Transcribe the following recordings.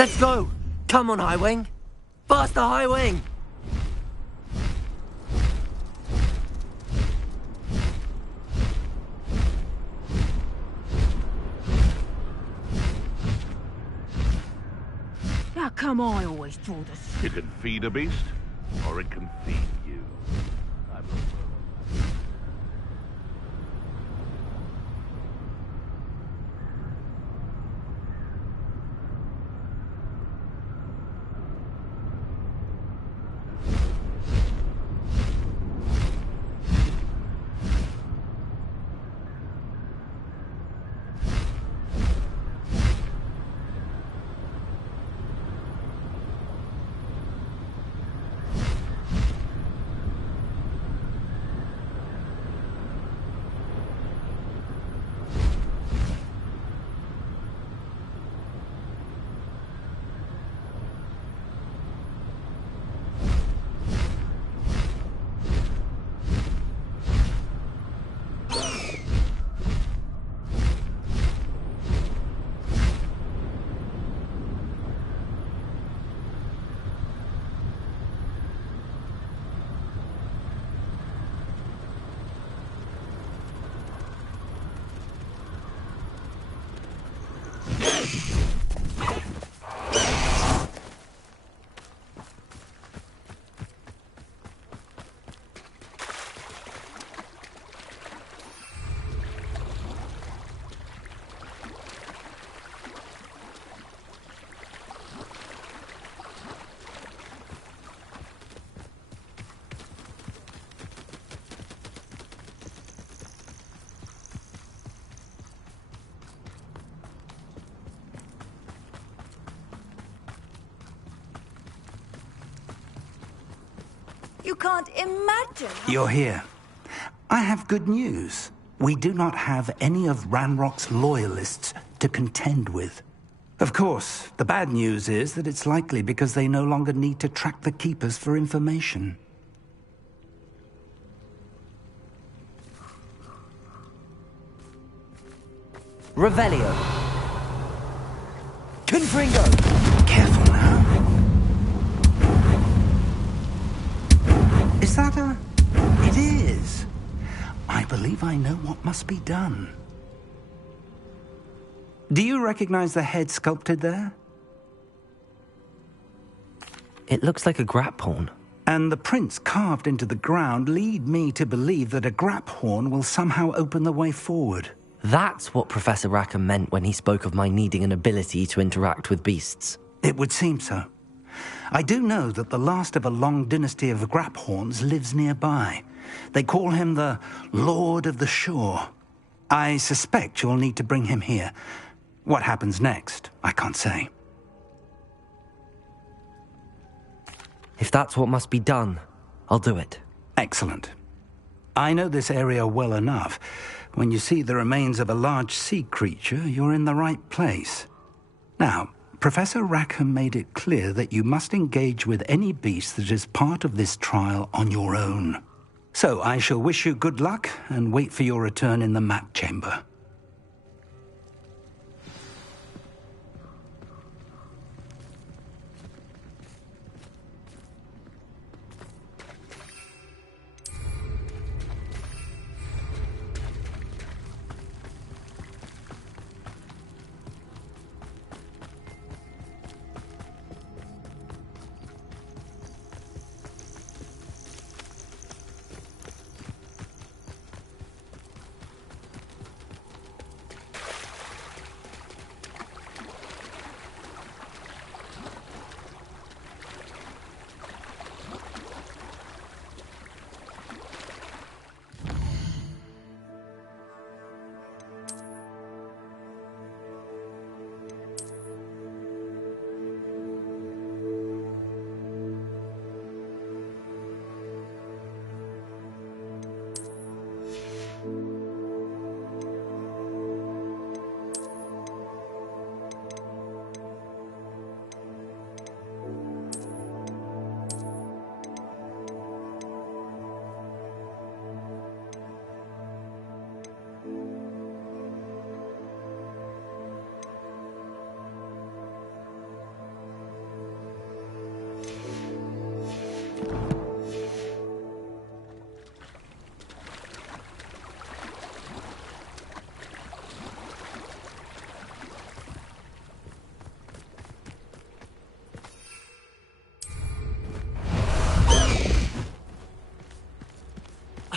Let's go! Come on, High Wing! Faster, High Wing! How come I always draw the... You can feed a beast, or it can feed you. I prefer the latter. You can't imagine... You're here. I have good news. We do not have any of Ranrock's loyalists to contend with. Of course, the bad news is that it's likely because they no longer need to track the Keepers for information. Revelio. Confringo! Careful now. Is that a... It is. I believe I know what must be done. Do you recognize the head sculpted there? It looks like a grapphorn. And the prints carved into the ground lead me to believe that a grapphorn will somehow open the way forward. That's what Professor Rackham meant when he spoke of my needing an ability to interact with beasts. It would seem so. I do know that the last of a long dynasty of grapphorns lives nearby. They call him the Lord of the Shore. I suspect you'll need to bring him here. What happens next, I can't say. If that's what must be done, I'll do it. Excellent. I know this area well enough. When you see the remains of a large sea creature, you're in the right place. Now, Professor Rackham made it clear that you must engage with any beast that is part of this trial on your own. So I shall wish you good luck and wait for your return in the map chamber.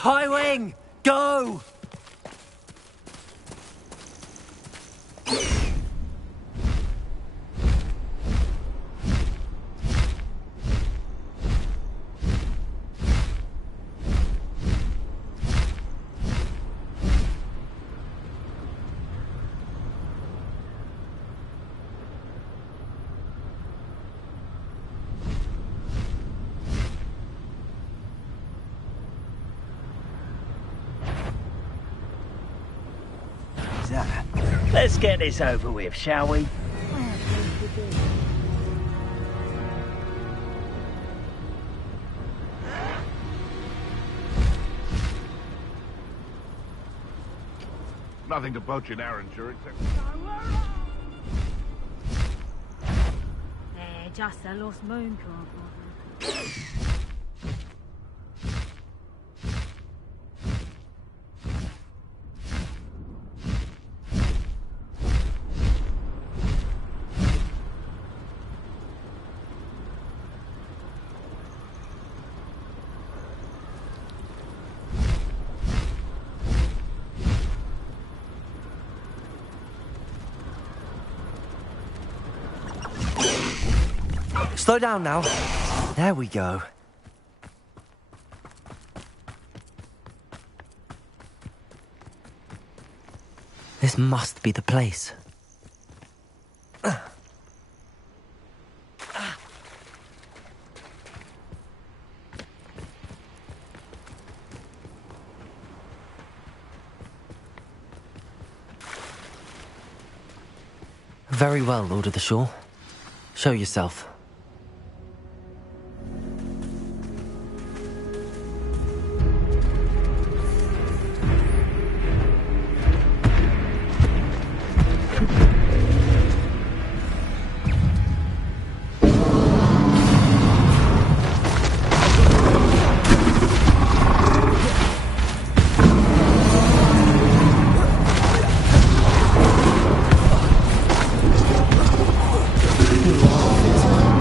High Wing! Go! Let's get this over with, shall we? Nothing to poach in Arranger except... Just a lost moon card. Slow down now. There we go. This must be the place. Very well, Lord of the Shore. Show yourself. Love is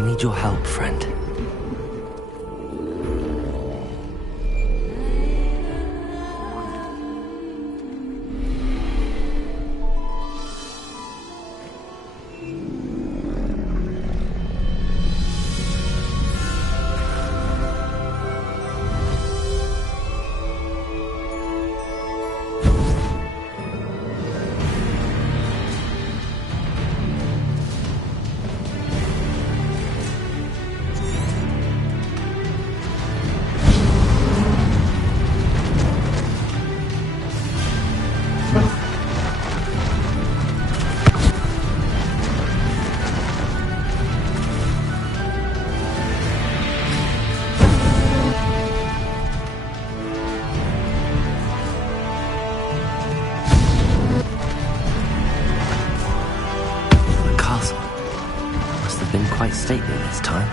I need your help, friend. quite stately this time.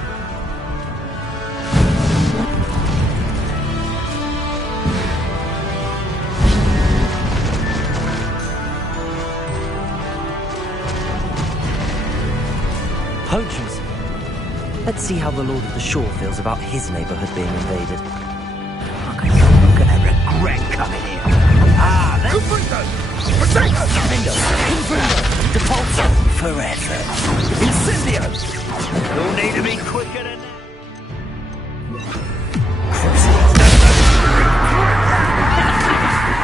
Poachers. Let's see how the Lord of the Shore feels about his neighborhood being invaded. I'm gonna regret coming here. Ah, that's Confringo! Confringo! Depulso! Forever. Incendio! You'll need to be quicker than that.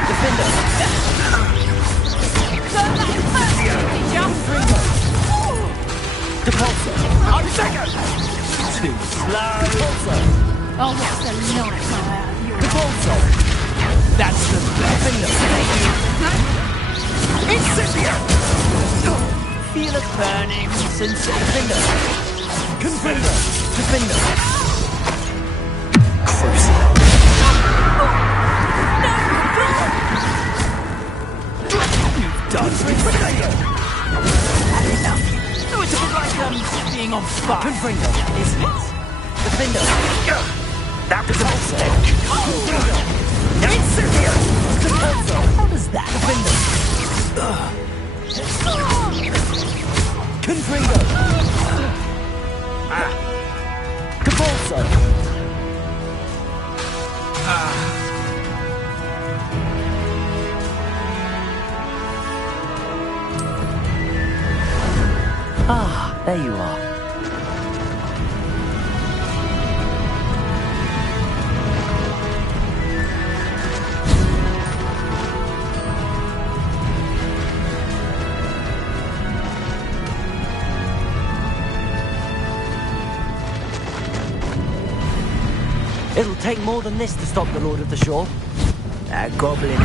Defender! Depulso! I'm second! Too slow. Depulso! Oh, what's the nightmare out of your Depulso! That's the best. Incendio! Feel it burning, sincere. Defender! Confringo! Defender! Done. Had enough. No, it's a bit like being on fire. Confringo! Isn't it? Defender! That was a mistake. Confringo! Incendio! Depulso! How does that? Defender! Confringo! Depulso! Ah, there you are. It'll take more than this to stop the Lord of the Shore. That goblin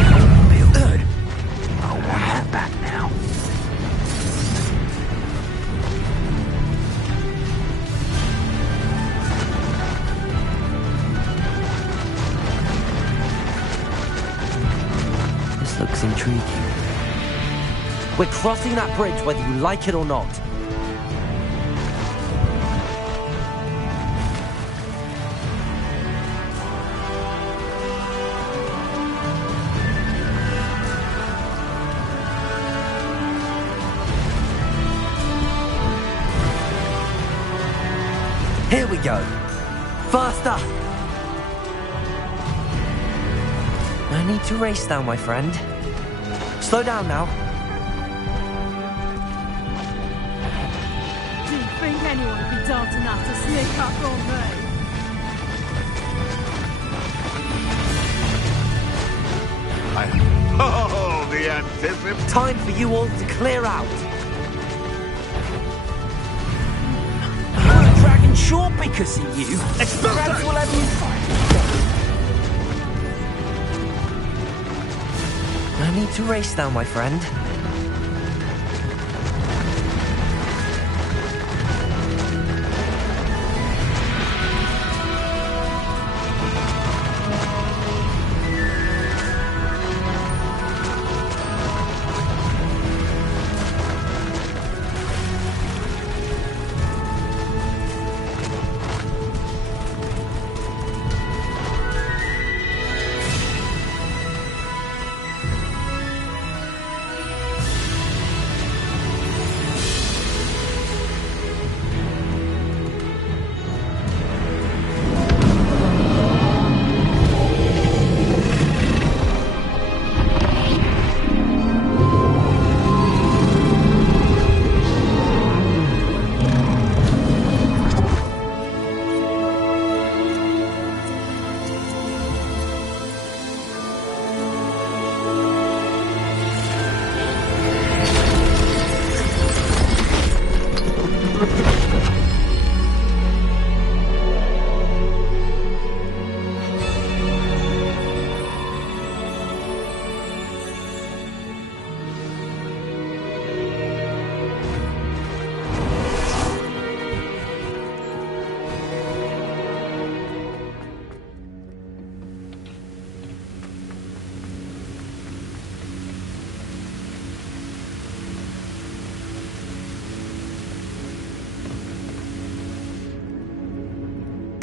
feels good. I want that back now. This looks intriguing. We're crossing that bridge whether you like it or not. Here we go. Faster! No need to race now, my friend. Slow down now. Do you think anyone would be daft enough to sneak up on me? Oh, the anticipation. Time for you all to clear out. Dragon short because of you. Perhaps we'll have you fight. No need to race now, my friend.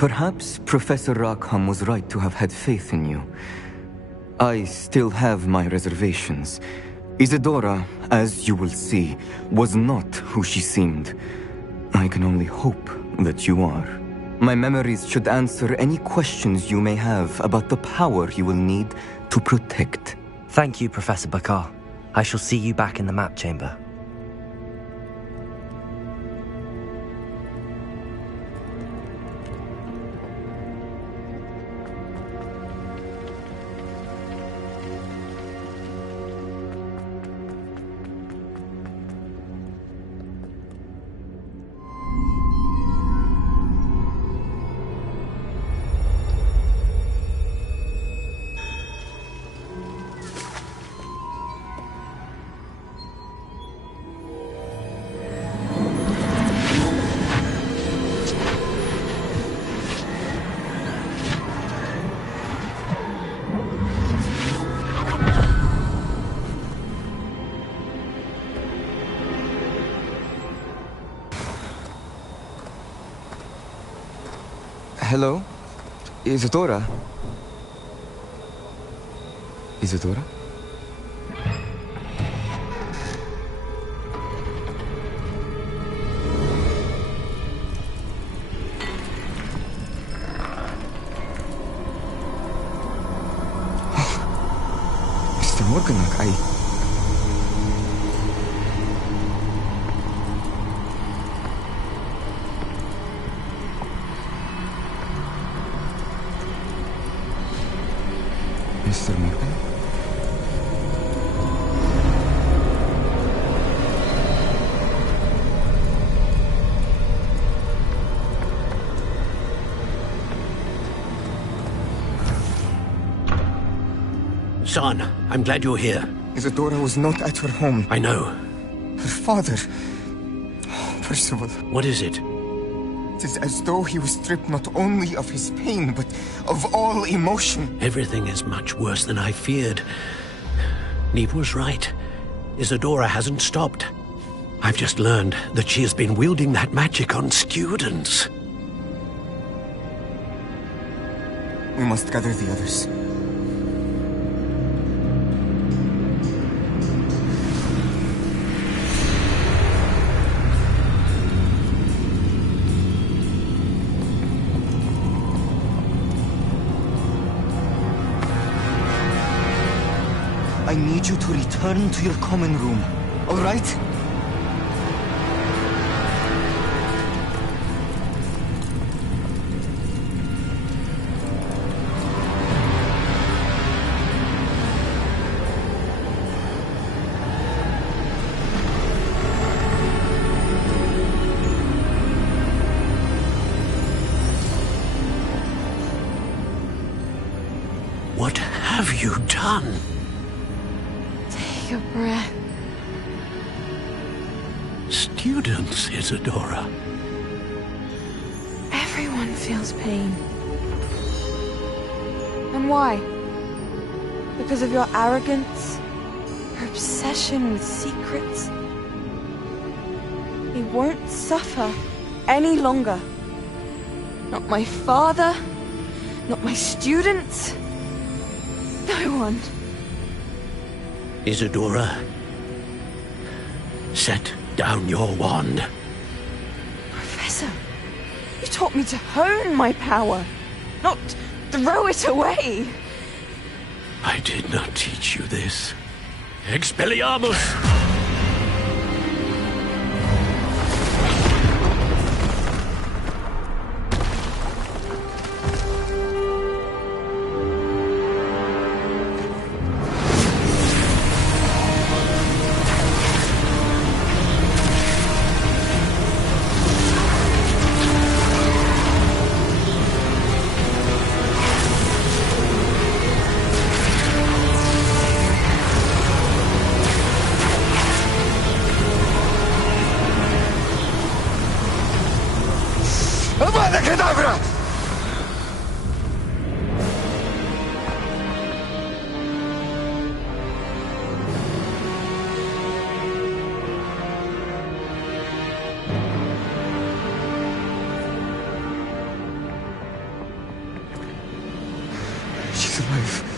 Perhaps Professor Rackham was right to have had faith in you. I still have my reservations. Isadora, as you will see, was not who she seemed. I can only hope that you are. My memories should answer any questions you may have about the power you will need to protect. Thank you, Professor Bakar. I shall see you back in the map chamber. Hello? Isadora? Isadora? Mr. Morganach, Mr. Morgan? Son, I'm glad you're here. Isadora was not at her home. I know. Her father... Percival. What is it? It is as though he was stripped not only of his pain, but of all emotion. Everything is much worse than I feared. Neve was right. Isadora hasn't stopped. I've just learned that she has been wielding that magic on students. We must gather the others. I need you to return to your common room, all right? What have you done? Take a breath. Students, Isadora. Everyone feels pain. And why? Because of your arrogance? Your obsession with secrets? He won't suffer any longer. Not my father, not my students, no one. Isadora, set down your wand. Professor, you taught me to hone my power, not throw it away. I did not teach you this. Expelliarmus! He's alive.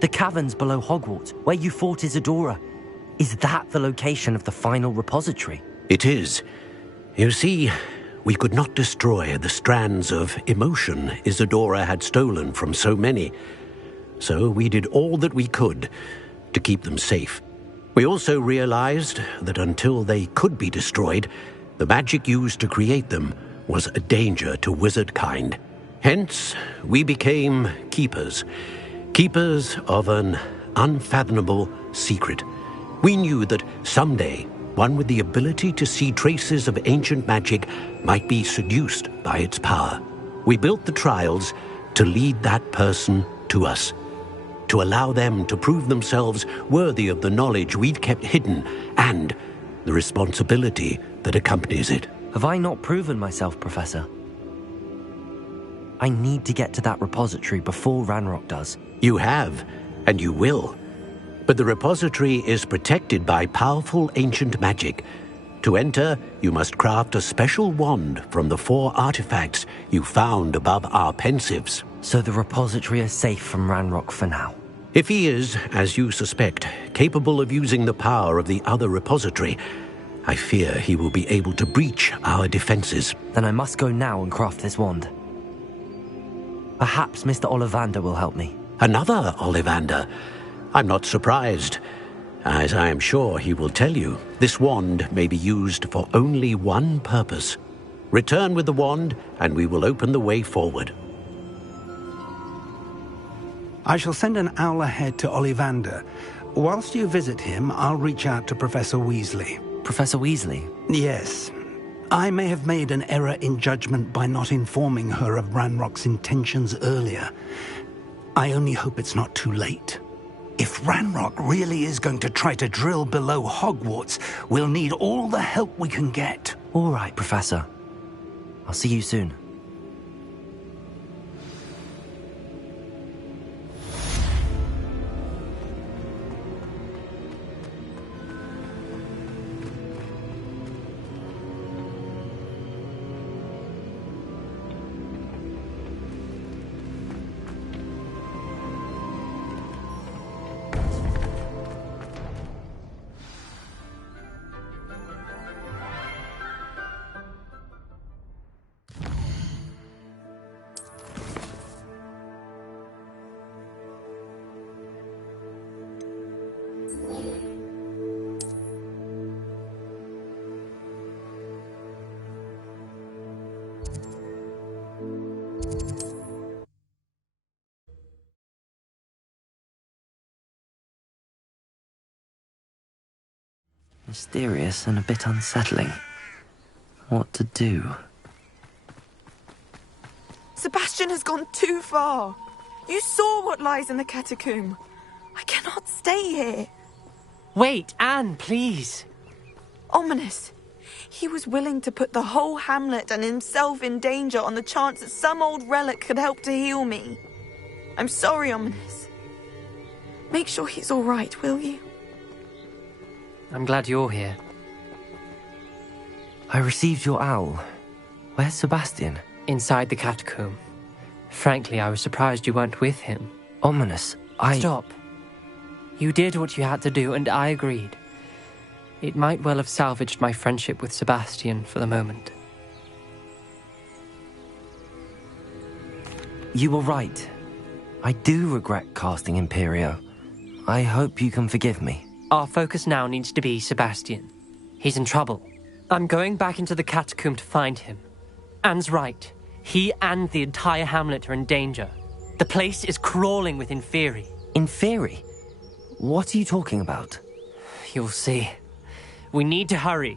The caverns below Hogwarts, where you fought Isadora. Is that the location of the final repository? It is. You see, we could not destroy the strands of emotion Isadora had stolen from so many. So we did all that we could to keep them safe. We also realized that until they could be destroyed, the magic used to create them was a danger to wizard kind. Hence, we became keepers. Keepers of an unfathomable secret. We knew that someday, one with the ability to see traces of ancient magic might be seduced by its power. We built the trials to lead that person to us, to allow them to prove themselves worthy of the knowledge we'd kept hidden and the responsibility that accompanies it. Have I not proven myself, Professor? I need to get to that repository before Ranrock does. You have, and you will. But the repository is protected by powerful ancient magic. To enter, you must craft a special wand from the 4 artifacts you found above our pensives. So the repository is safe from Ranrock for now. If he is, as you suspect, capable of using the power of the other repository, I fear he will be able to breach our defenses. Then I must go now and craft this wand. Perhaps Mr. Ollivander will help me. Another Ollivander? I'm not surprised. As I am sure he will tell you, this wand may be used for only one purpose. Return with the wand, and we will open the way forward. I shall send an owl ahead to Ollivander. Whilst you visit him, I'll reach out to Professor Weasley. Professor Weasley? Yes. I may have made an error in judgment by not informing her of Ranrock's intentions earlier. I only hope it's not too late. If Ranrock really is going to try to drill below Hogwarts, we'll need all the help we can get. All right, Professor. I'll see you soon. Mysterious and a bit unsettling. What to do? Sebastian has gone too far. You saw what lies in the catacomb. I cannot stay here. Wait, Anne, please. Ominous. He was willing to put the whole hamlet and himself in danger on the chance that some old relic could help to heal me. I'm sorry, Ominous. Make sure he's all right, will you? I'm glad you're here. I received your owl. Where's Sebastian? Inside the catacomb. Frankly, I was surprised you weren't with him. Ominous, Stop. You did what you had to do, and I agreed. It might well have salvaged my friendship with Sebastian for the moment. You were right. I do regret casting Imperio. I hope you can forgive me. Our focus now needs to be Sebastian. He's in trouble. I'm going back into the catacomb to find him. Anne's right. He and the entire hamlet are in danger. The place is crawling with Inferi. Inferi? What are you talking about? You'll see. We need to hurry.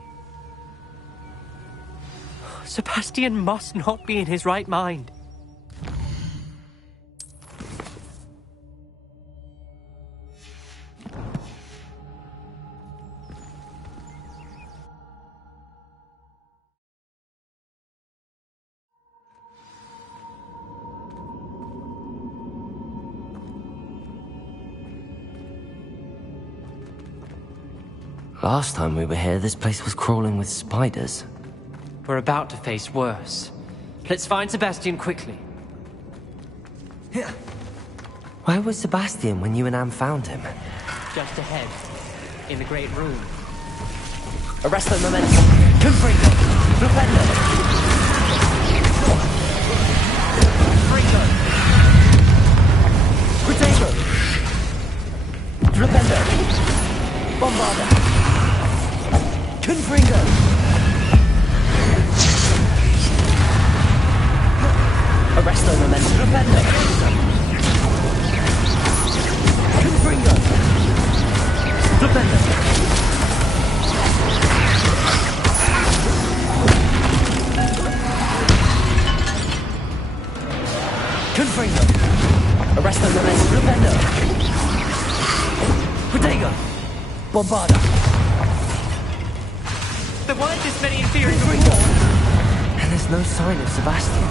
Sebastian must not be in his right mind. Last time we were here, this place was crawling with spiders. We're about to face worse. Let's find Sebastian quickly. Where was Sebastian when you and Anne found him? Just ahead, in the great room. Arresto momentum. Confringo. Flipendo. Fringo. Protego. Flipendo. Bombarda. Confringo. Arresto momentum. Flipendo. Confringo. Flipendo. Confringo. Arresto momentum. Flipendo. Protego. Bombarda. There weren't this many inferior. And there's no sign of Sebastian.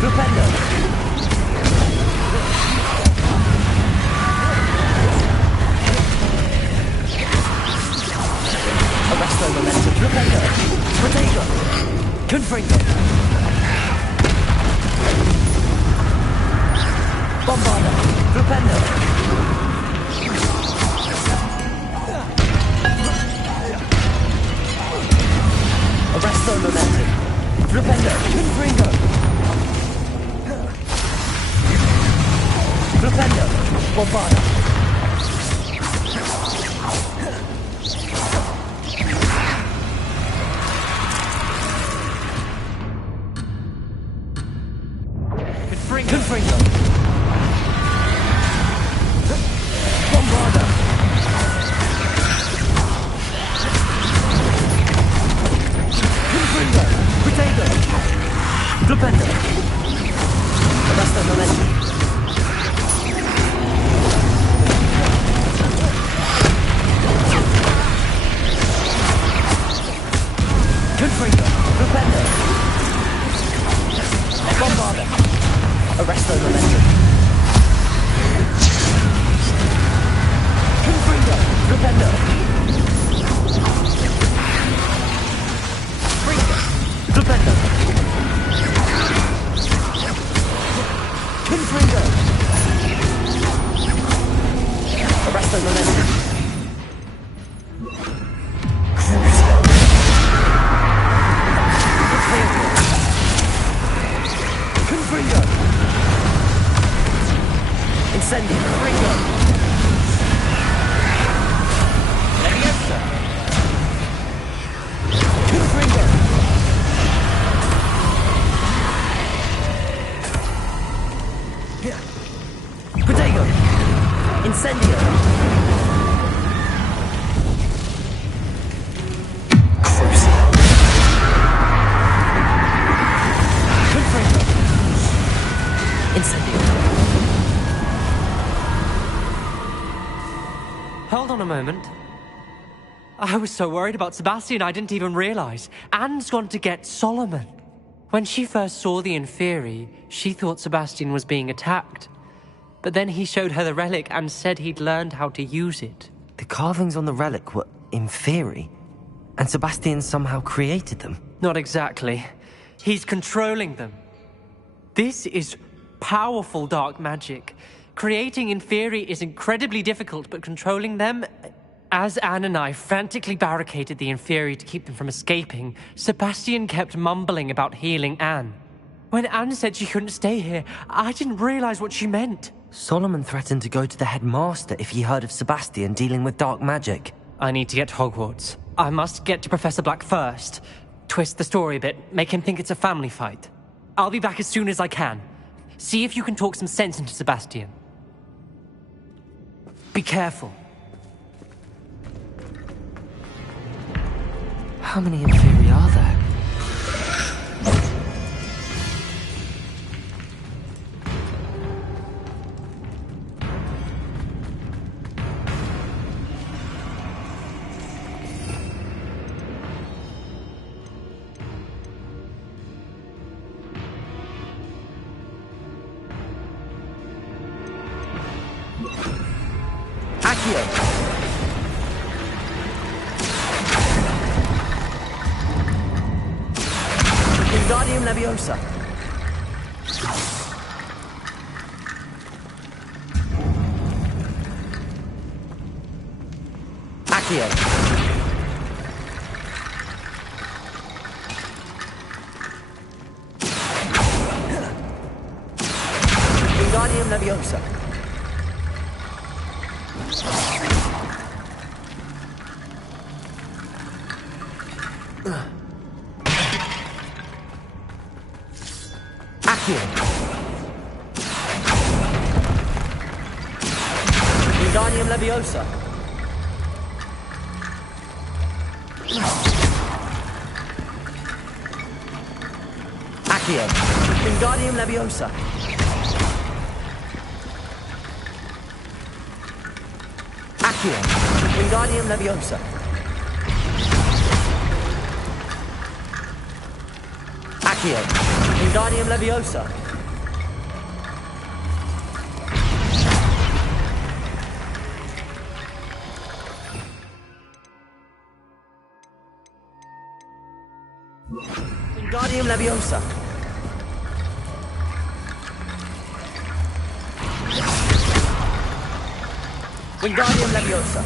Flipendo. Arresto momentum. Flipendo. Protego. Confringo. Bombarda. Flipendo. Arresto momentum. Flipendo. Confringo. Flipendo. Bombarda. Confringo. Bombarda. Confringo. Protego. Flipendo. Arresto momentum. Confringo. Flipendo. Bombarda. Arresto momentum. Confringo. Flipendo. Fringo. Flipendo. Confringo. Arresto momentum. Confringo. Incendio. Fringo. Leviosa. Confringo. Protego. Incendio. Crucio. Confringo. Incendio. Hold on a moment. I was so worried about Sebastian I didn't even realize. Anne's gone to get Solomon. When she first saw the Inferi, she thought Sebastian was being attacked. But then he showed her the relic and said he'd learned how to use it. The carvings on the relic were Inferi, and Sebastian somehow created them. Not exactly. He's controlling them. This is powerful dark magic. Creating Inferi is incredibly difficult, but controlling them... As Anne and I frantically barricaded the Inferi to keep them from escaping, Sebastian kept mumbling about healing Anne. When Anne said she couldn't stay here, I didn't realize what she meant. Solomon threatened to go to the headmaster if he heard of Sebastian dealing with dark magic. I need to get to Hogwarts. I must get to Professor Black first. Twist the story a bit, make him think it's a family fight. I'll be back as soon as I can. See if you can talk some sense into Sebastian. Be careful. How many Inferi are there? Accio! Wingardium Leviosa. Accio. Wingardium Leviosa. Accio. Wingardium Leviosa. Accio. Wingardium Leviosa. Accio. Wingardium Leviosa. Accio. Wingardium Leviosa. Wingardium Leviosa. Wingardium Leviosa.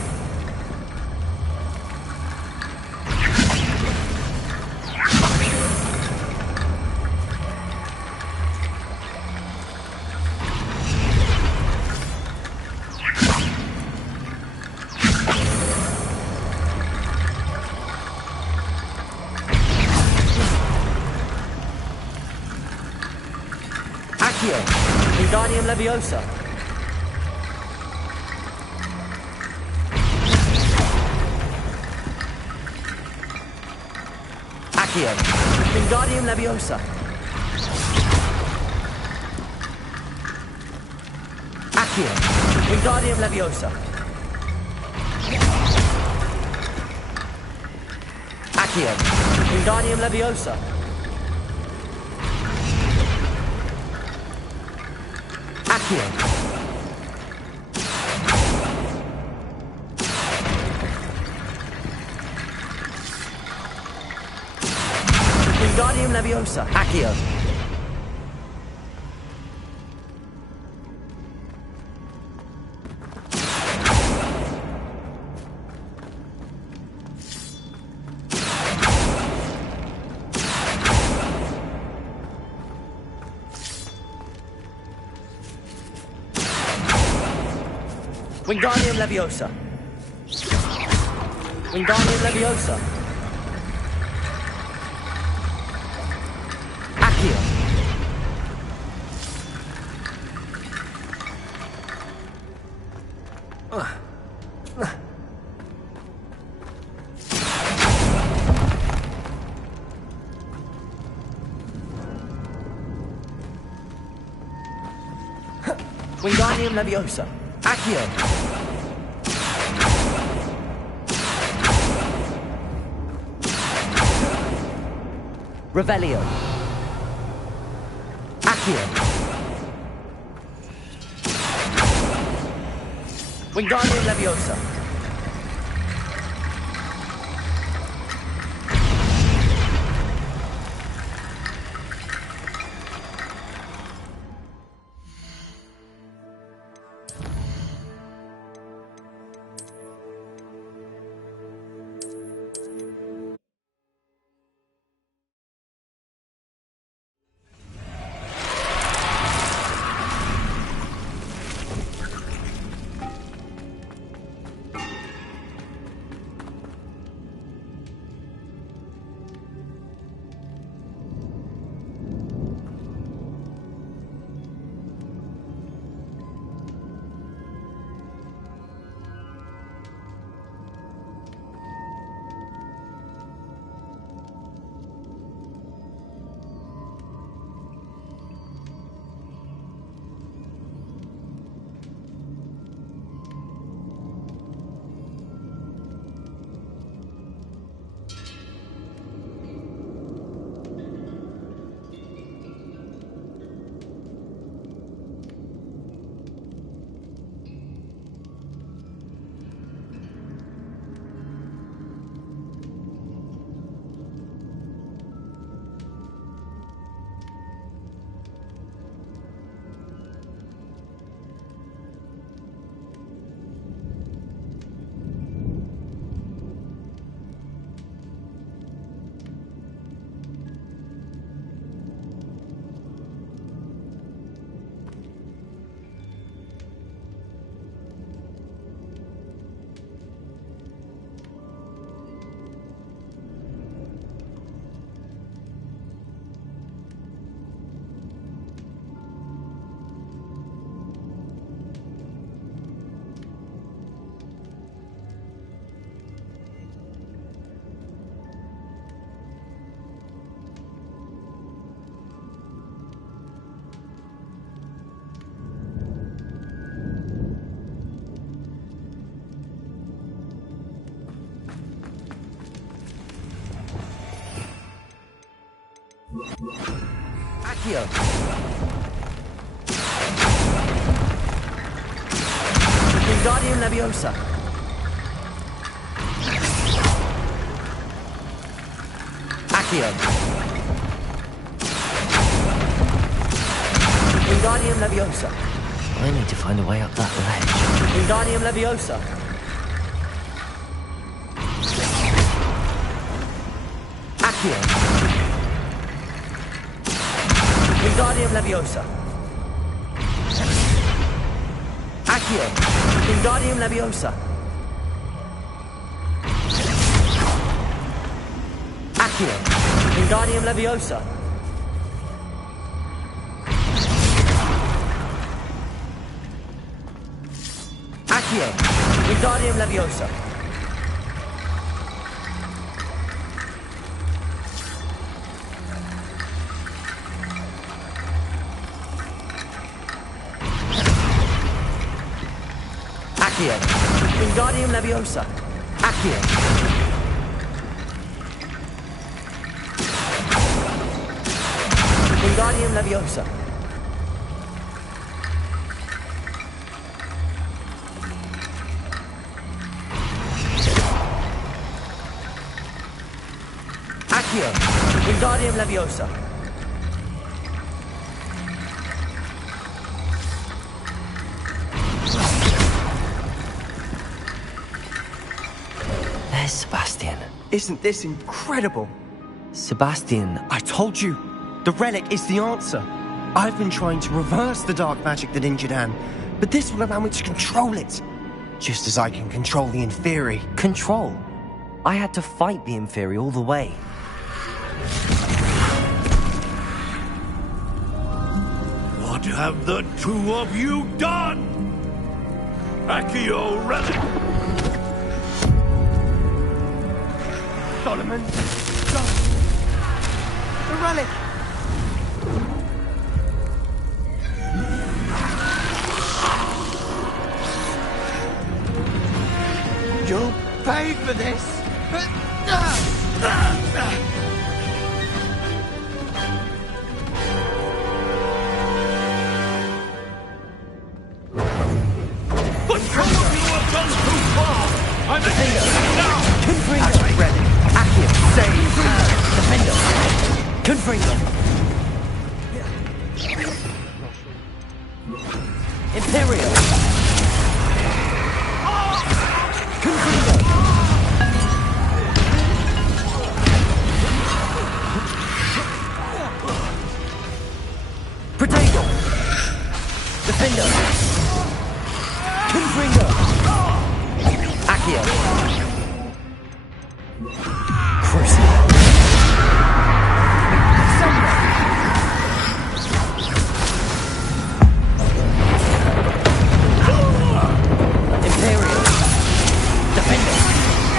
Accio. Wingardium Leviosa. Accio. Wingardium Leviosa. Accio. Wingardium Leviosa. Accio. Wingardium Leviosa. Accio. Wingardium Leviosa. Accio. Wingardium Leviosa. Wingardium Leviosa. Accio. Wingardium Leviosa. Accio. Revelio. Accio. Wingardium Leviosa. Accio. Wingardium Leviosa. Accio. Wingardium Leviosa. I need to find a way up that ledge. Wingardium Leviosa. Accio. Wingardium Leviosa. Accio. Wingardium Leviosa. Accio. Wingardium Leviosa. Accio. Wingardium Leviosa. Accio. Wingardium Leviosa. Accio. Wingardium Leviosa. Accio. Wingardium Leviosa. There's Sebastian. Isn't this incredible? Sebastian, I told you, the relic is the answer. I've been trying to reverse the dark magic that injured Anne, but this will allow me to control it. Just as I can control the Inferi. control. I had to fight the Inferi all the way. What have the two of you done? Accio Relic! Solomon, stop! The relic! You'll pay for this! But some of you have gone too far! I'm attacking now! Confringo. Relic. Accio. Save. Defender. Confringo. Imperial. Confringo. Protego. Defender. Confringo. Accio. Crucible. Imperial. Defender.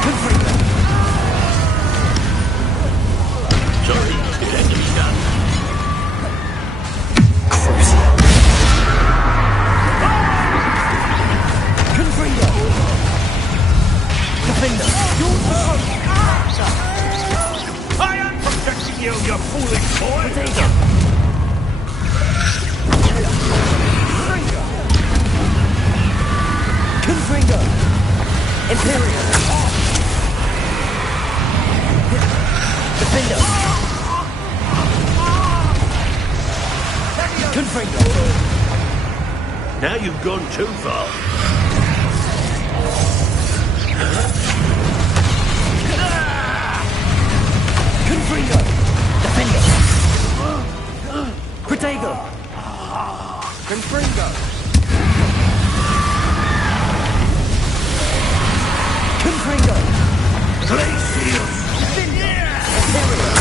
Confringo. Sorry, it had to be done. Crucible. Confringo. Defender. I am protecting you, you foolish boy! Protego. Confringo. Imperial. Defender. Confringo. Now you've gone too far. Confringo. Defender. Protego. Confringo! Confringo. Glacius! Imperial.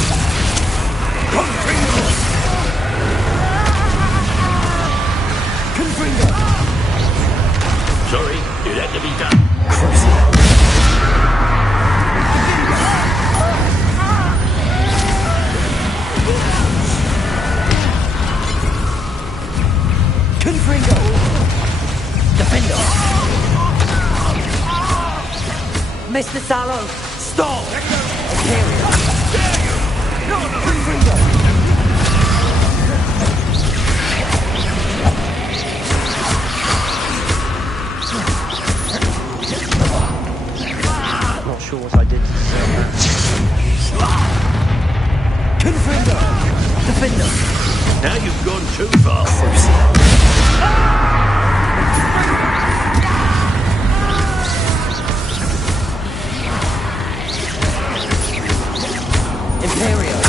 Confringo! Confringo. Sorry, it had to be done. Crucible. Confringo. Defender. Mr. Sallow, stop! Imperial. Confringo. Now you've gone too far. Imperio.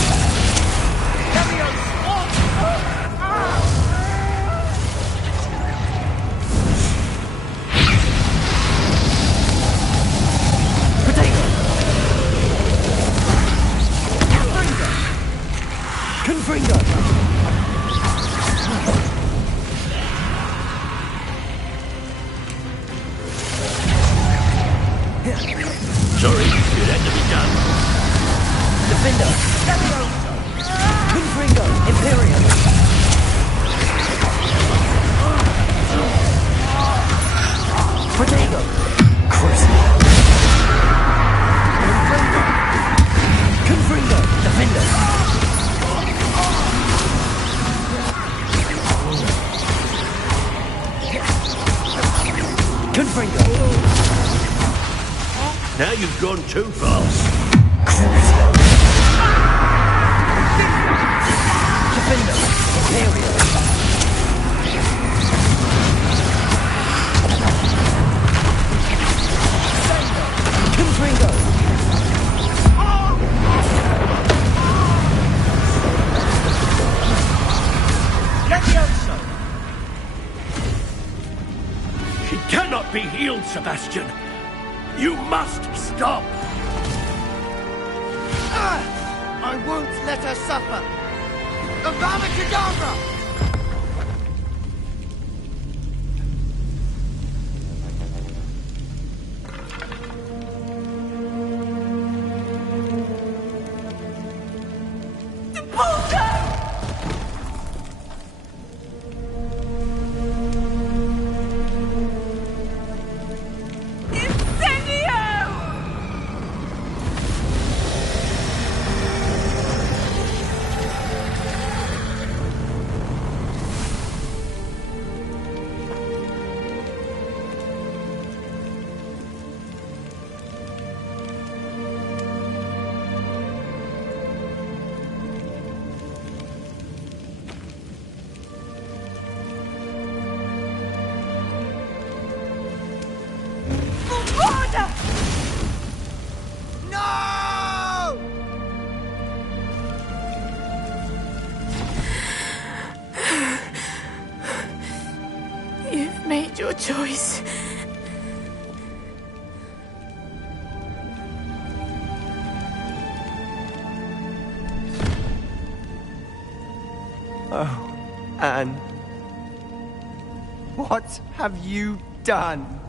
Sorry, it had to be done. Defender. Confringo. Imperium. Protego. Confringo. Defender. Confringo. Now you've gone too fast. Defender. Imperium. Confringo. She cannot be healed, Sebastian. You must stop! I won't let her suffer! Avada Kedavra! You've made your choice. Oh, Anne. What have you done?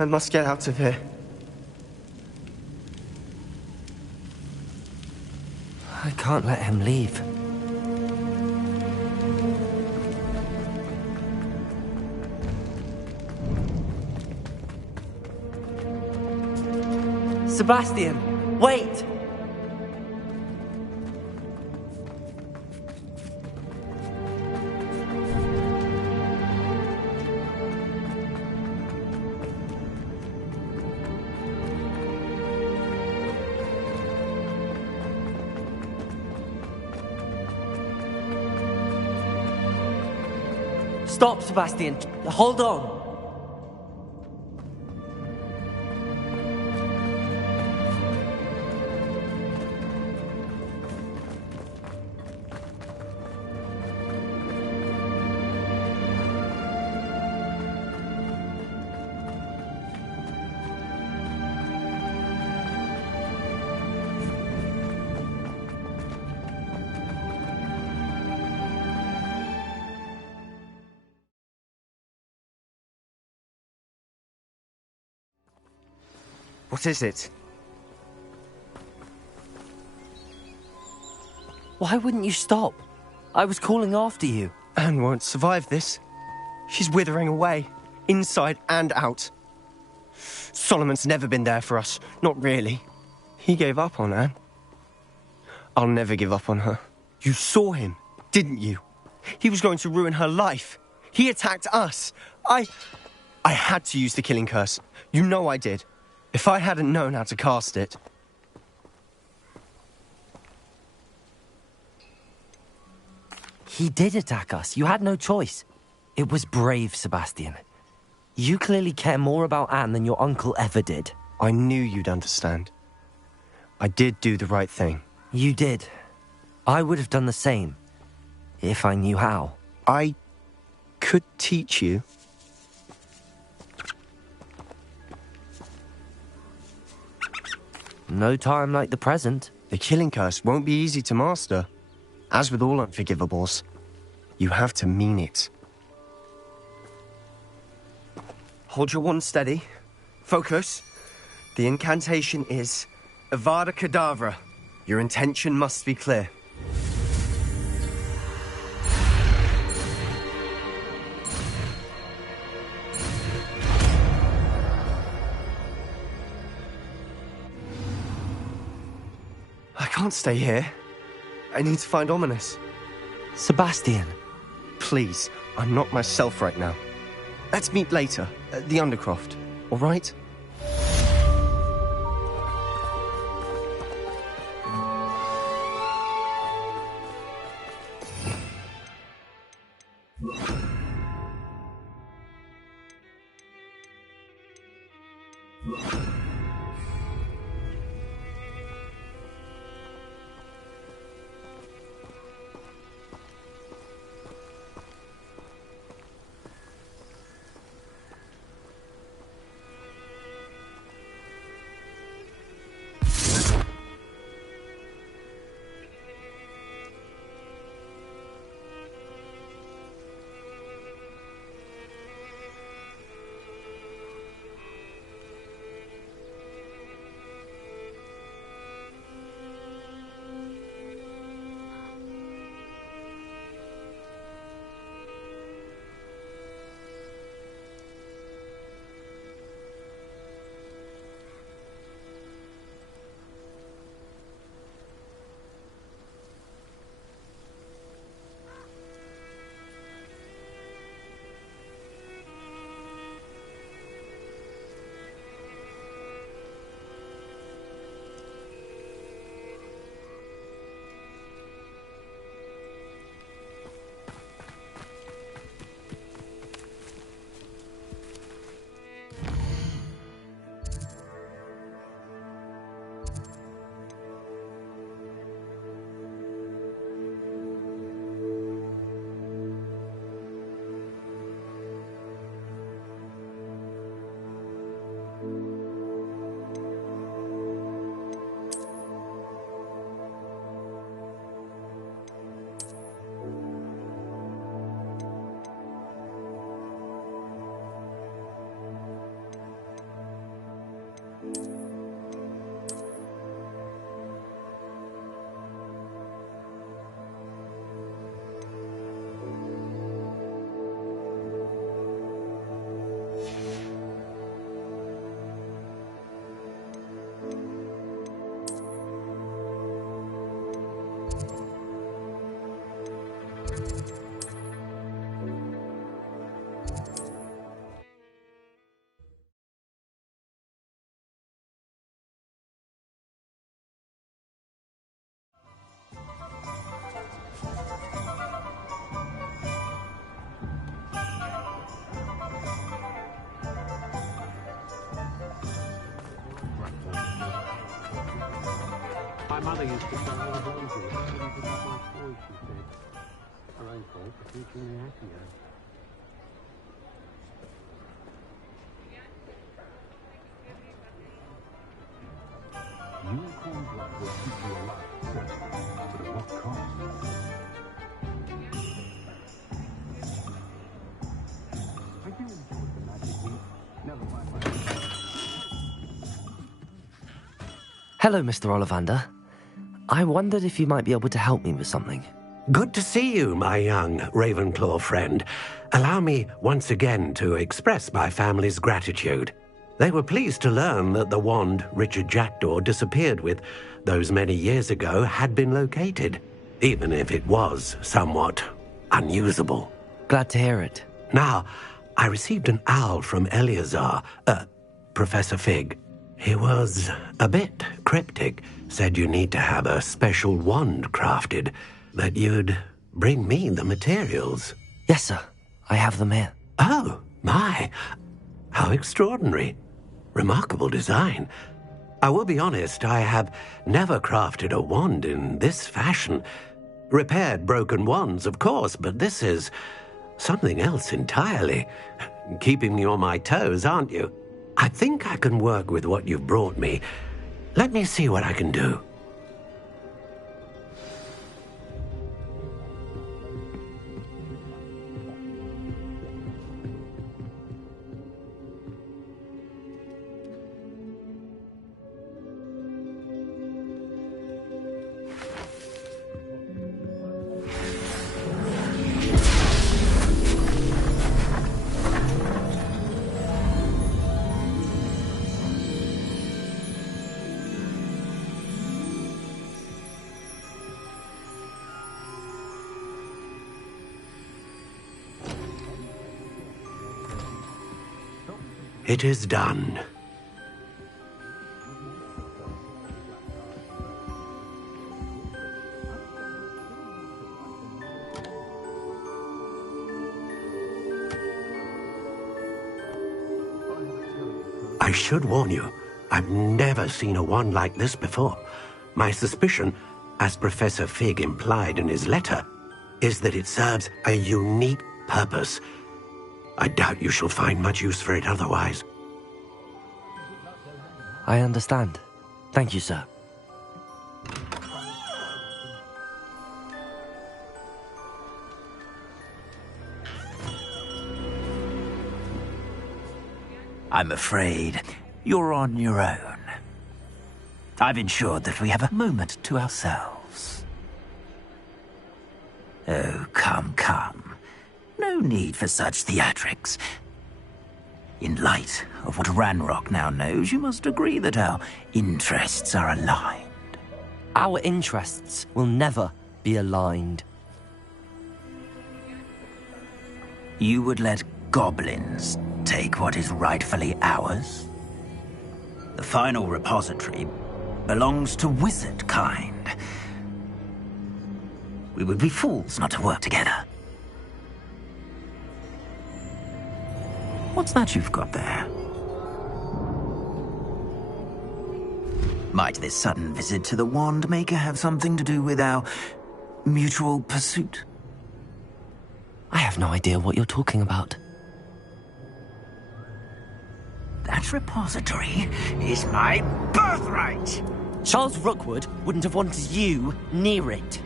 I must get out of here. I can't let him leave. Sebastian, wait! Stop, Sebastian. Hold on. What is it? Why wouldn't you stop? I was calling after you. Anne won't survive this. She's withering away, inside and out. Solomon's never been there for us, not really. He gave up on Anne. I'll never give up on her. You saw him, didn't you? He was going to ruin her life. He attacked us. I I had to use the killing curse. You know I did. If I hadn't known how to cast it... He did attack us. You had no choice. It was brave, Sebastian. You clearly care more about Anne than your uncle ever did. I knew you'd understand. I did do the right thing. You did. I would have done the same, if I knew how. I could teach you. No time like the present. The killing curse won't be easy to master. As with all unforgivables, you have to mean it. Hold your wand steady. Focus. The incantation is Avada Kedavra. Your intention must be clear. I can't stay here. I need to find Ominous. Sebastian. Please, I'm not myself right now. Let's meet later, at the Undercroft, all right? My mother used to say I was lazy. I didn't give up my toys, she said. Her own fault for teaching me happier. Unicorn blood will keep you alive, certainly. But at what cost? I do enjoy the magic week. Never mind my... Hello, Mr. Ollivander. I wondered if you might be able to help me with something. Good to see you, my young Ravenclaw friend. Allow me once again to express my family's gratitude. They were pleased to learn that the wand Richard Jackdaw disappeared with those many years ago had been located, even if it was somewhat unusable. Glad to hear it. Now, I received an owl from Eleazar, Professor Fig. He was a bit cryptic. Said you need to have a special wand crafted, that you'd bring me the materials. Yes, sir. I have them here. Oh, my. How extraordinary. Remarkable design. I will be honest, I have never crafted a wand in this fashion. Repaired broken wands, of course, but this is something else entirely. Keeping me on my toes, aren't you? I think I can work with what you've brought me. Let me see what I can do. It is done. I should warn you, I've never seen a wand like this before. My suspicion, as Professor Fig implied in his letter, is that it serves a unique purpose. I doubt you shall find much use for it otherwise. I understand. Thank you, sir. I'm afraid you're on your own. I've ensured that we have a moment to ourselves. Oh, come, come. No need for such theatrics. In light of what Ranrock now knows, you must agree that our interests are aligned. Our interests will never be aligned. You would let goblins take what is rightfully ours? The final repository belongs to wizard kind. We would be fools not to work together. What's that you've got there? Might this sudden visit to the Wand Maker have something to do with our mutual pursuit? I have no idea what you're talking about. That repository is my birthright! Charles Rookwood wouldn't have wanted you near it.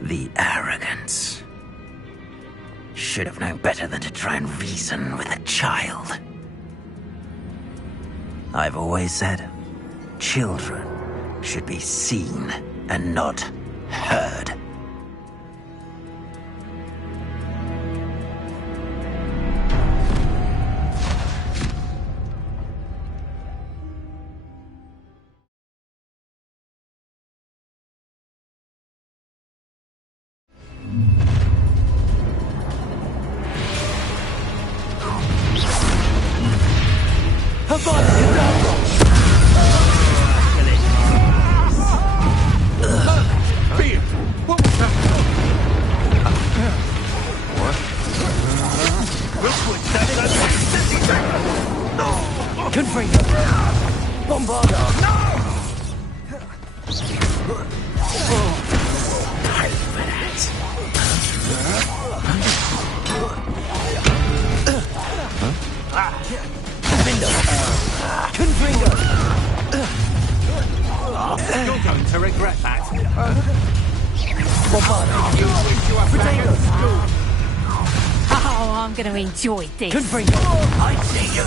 The arrogance. Should have known better than to try and reason with a child. I've always said, children should be seen and not heard. You're going to regret that. Oh, I'm going to enjoy this. I see you.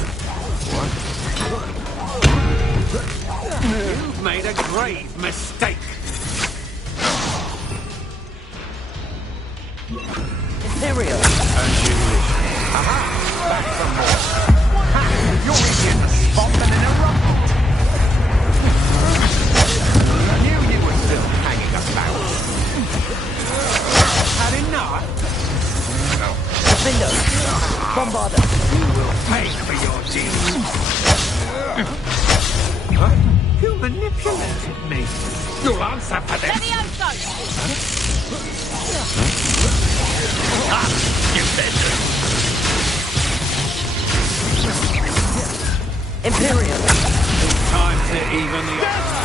You've made a grave mistake. Imperial. As you wish. Aha! Back some more. Ha! You're in the spot and in a rumble. I knew you were still hanging about. Had enough? will pay for your deeds. Huh? You manipulated me. You'll answer for this. You better. Imperium! Time to even the odds.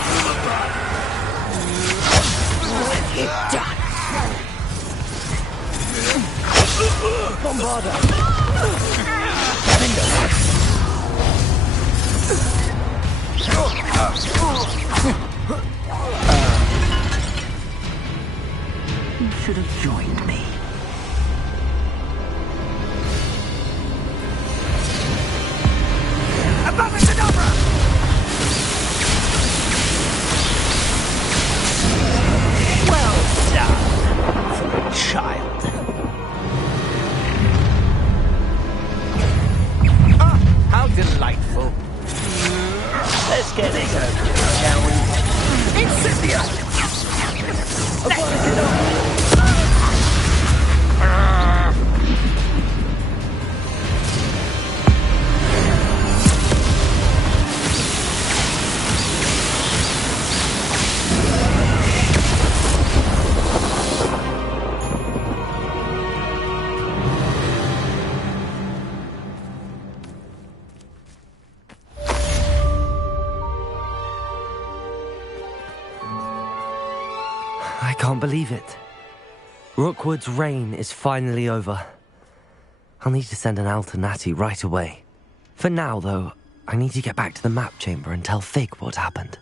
Done. Bombarda! You should have joined me. Well done for a child. Ah, how delightful. Let's get it over, shall we? Incendio! I can't believe it. Rookwood's reign is finally over. I'll need to send an alternati right away. For now, though, I need to get back to the map chamber and tell Fig what happened.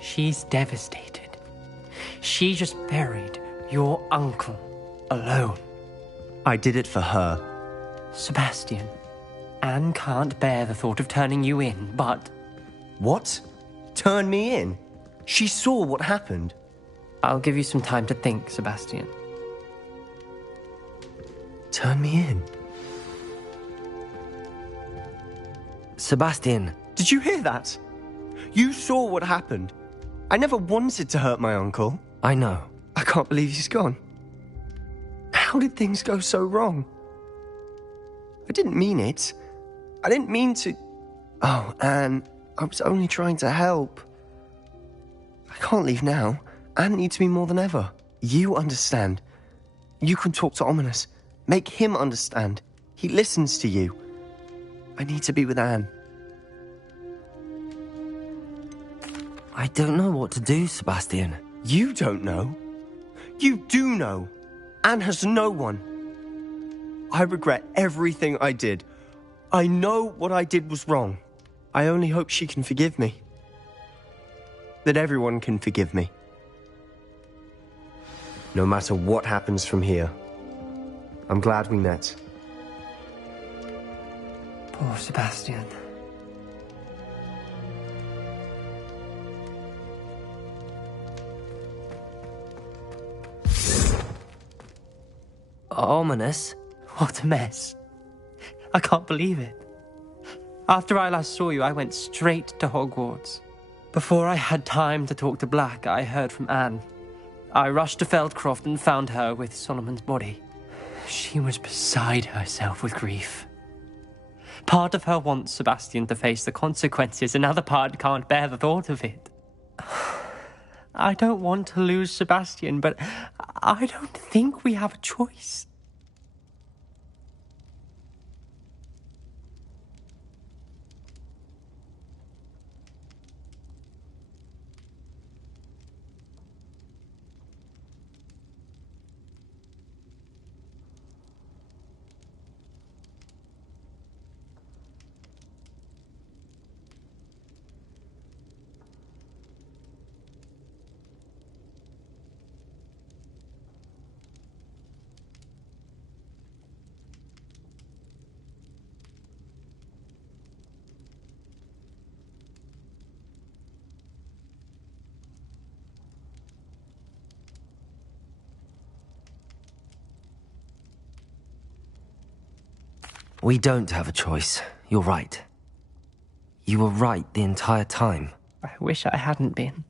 She's devastated. She just buried your uncle alone. I did it for her. Sebastian, Anne can't bear the thought of turning you in, but... What? Turn me in? She saw what happened. I'll give you some time to think, Sebastian. Turn me in? Sebastian! Did you hear that? You saw what happened. I never wanted to hurt my uncle. I know. I can't believe he's gone. How did things go so wrong? I didn't mean it. I didn't mean to... Oh, Anne, I was only trying to help. I can't leave now. Anne needs me more than ever. You understand. You can talk to Ominous. Make him understand. He listens to you. I need to be with Anne. I don't know what to do, Sebastian. You don't know. You do know. Anne has no one. I regret everything I did. I know what I did was wrong. I only hope she can forgive me. That everyone can forgive me. No matter what happens from here. I'm glad we met. Poor Sebastian. Ominous? What a mess. I can't believe it. After I last saw you, I went straight to Hogwarts. Before I had time to talk to Black, I heard from Anne. I rushed to Feldcroft and found her with Solomon's body. She was beside herself with grief. Part of her wants Sebastian to face the consequences, another part can't bear the thought of it. I don't want to lose Sebastian, but I don't think we have a choice. We don't have a choice. You're right. You were right the entire time. I wish I hadn't been.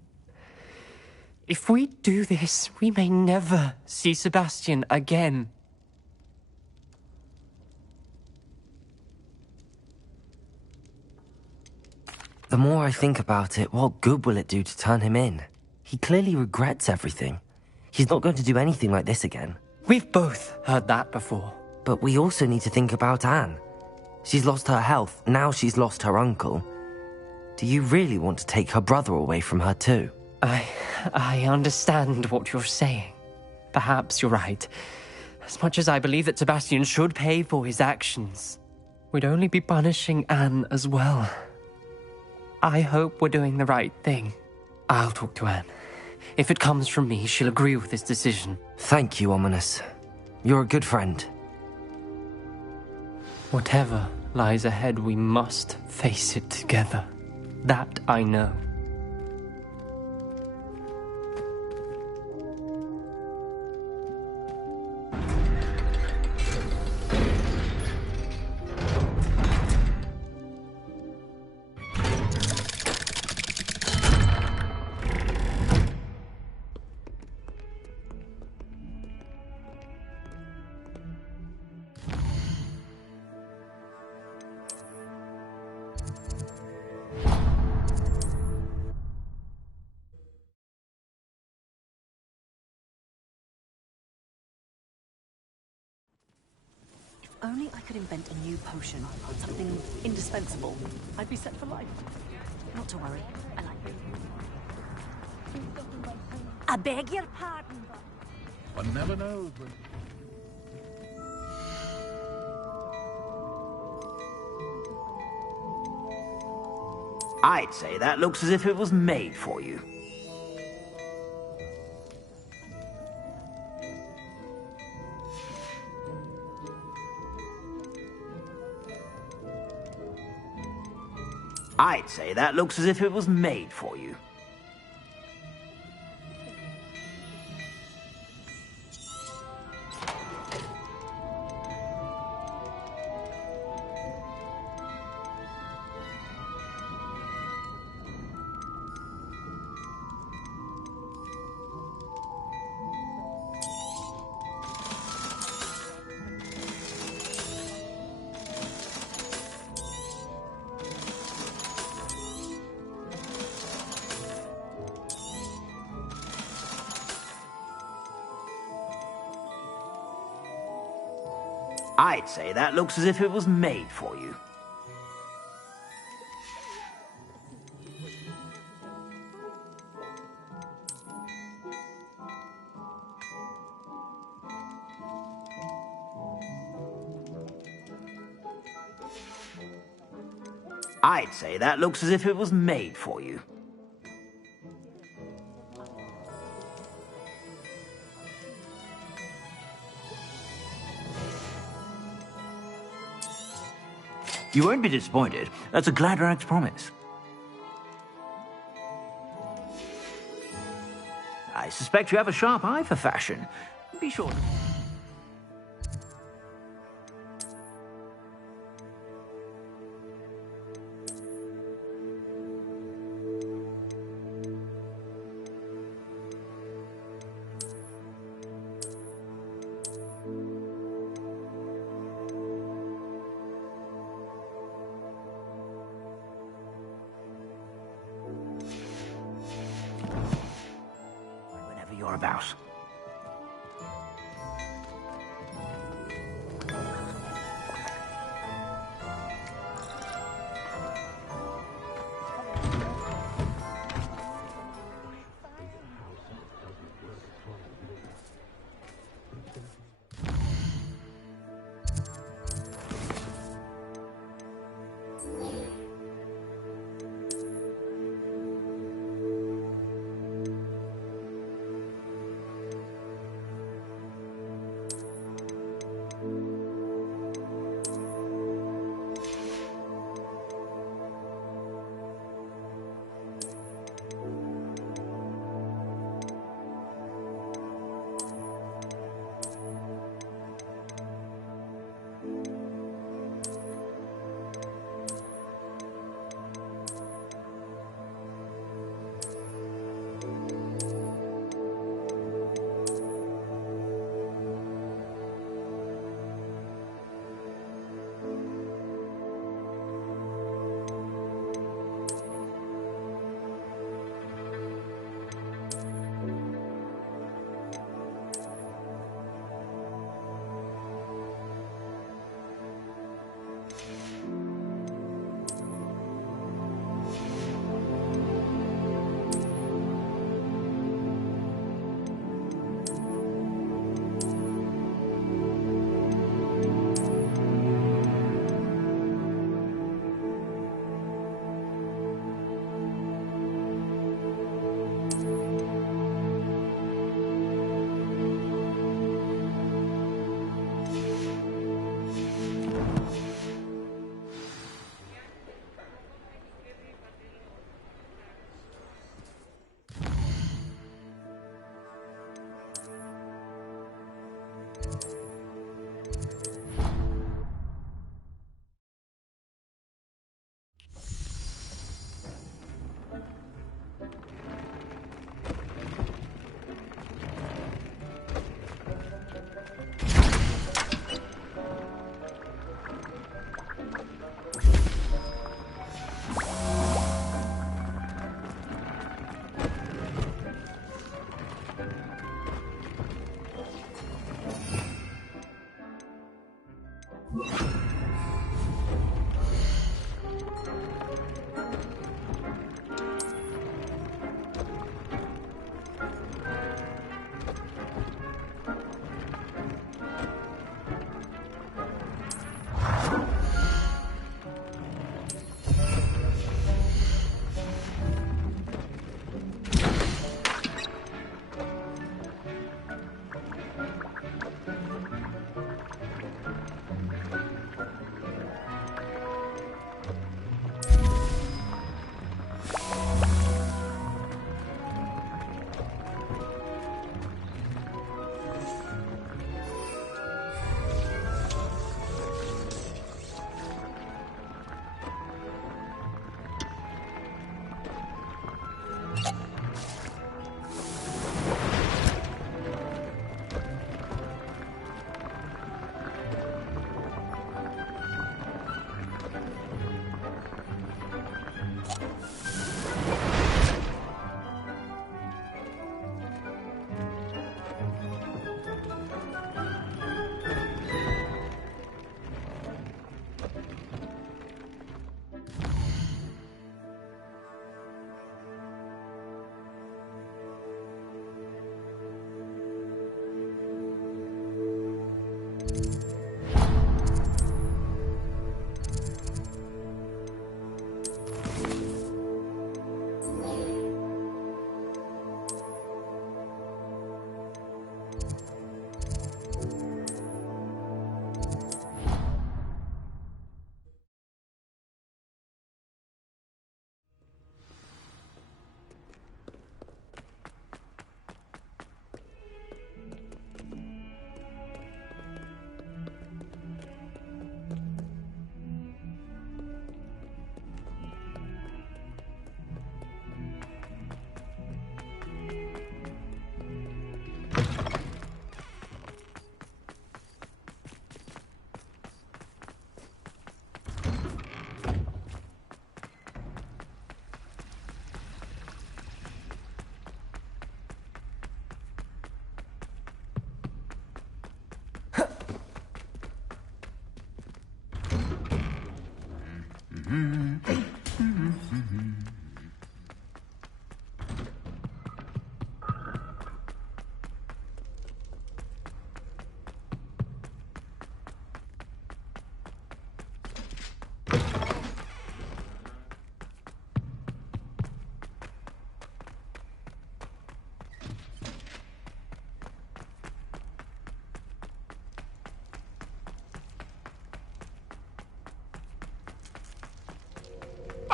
If we do this, we may never see Sebastian again. The more I think about it, what good will it do to turn him in? He clearly regrets everything. He's not going to do anything like this again. We've both heard that before. But we also need to think about Anne. She's lost her health, now she's lost her uncle. Do you really want to take her brother away from her too? I understand what you're saying. Perhaps you're right. As much as I believe that Sebastian should pay for his actions, we'd only be punishing Anne as well. I hope we're doing the right thing. I'll talk to Anne. If it comes from me, she'll agree with this decision. Thank you, Ominous. You're a good friend. Whatever lies ahead, we must face it together. That I know. Only I could invent a new potion, something indispensable. I'd be set for life. Not to worry, I like it. I beg your pardon. One never knows when... I'd say that looks as if it was made for you. I'd say that looks as if it was made for you. I'd say that looks as if it was made for you. I'd say that looks as if it was made for you. You won't be disappointed. That's a Gladrag's promise. I suspect you have a sharp eye for fashion. Be sure to... You're about.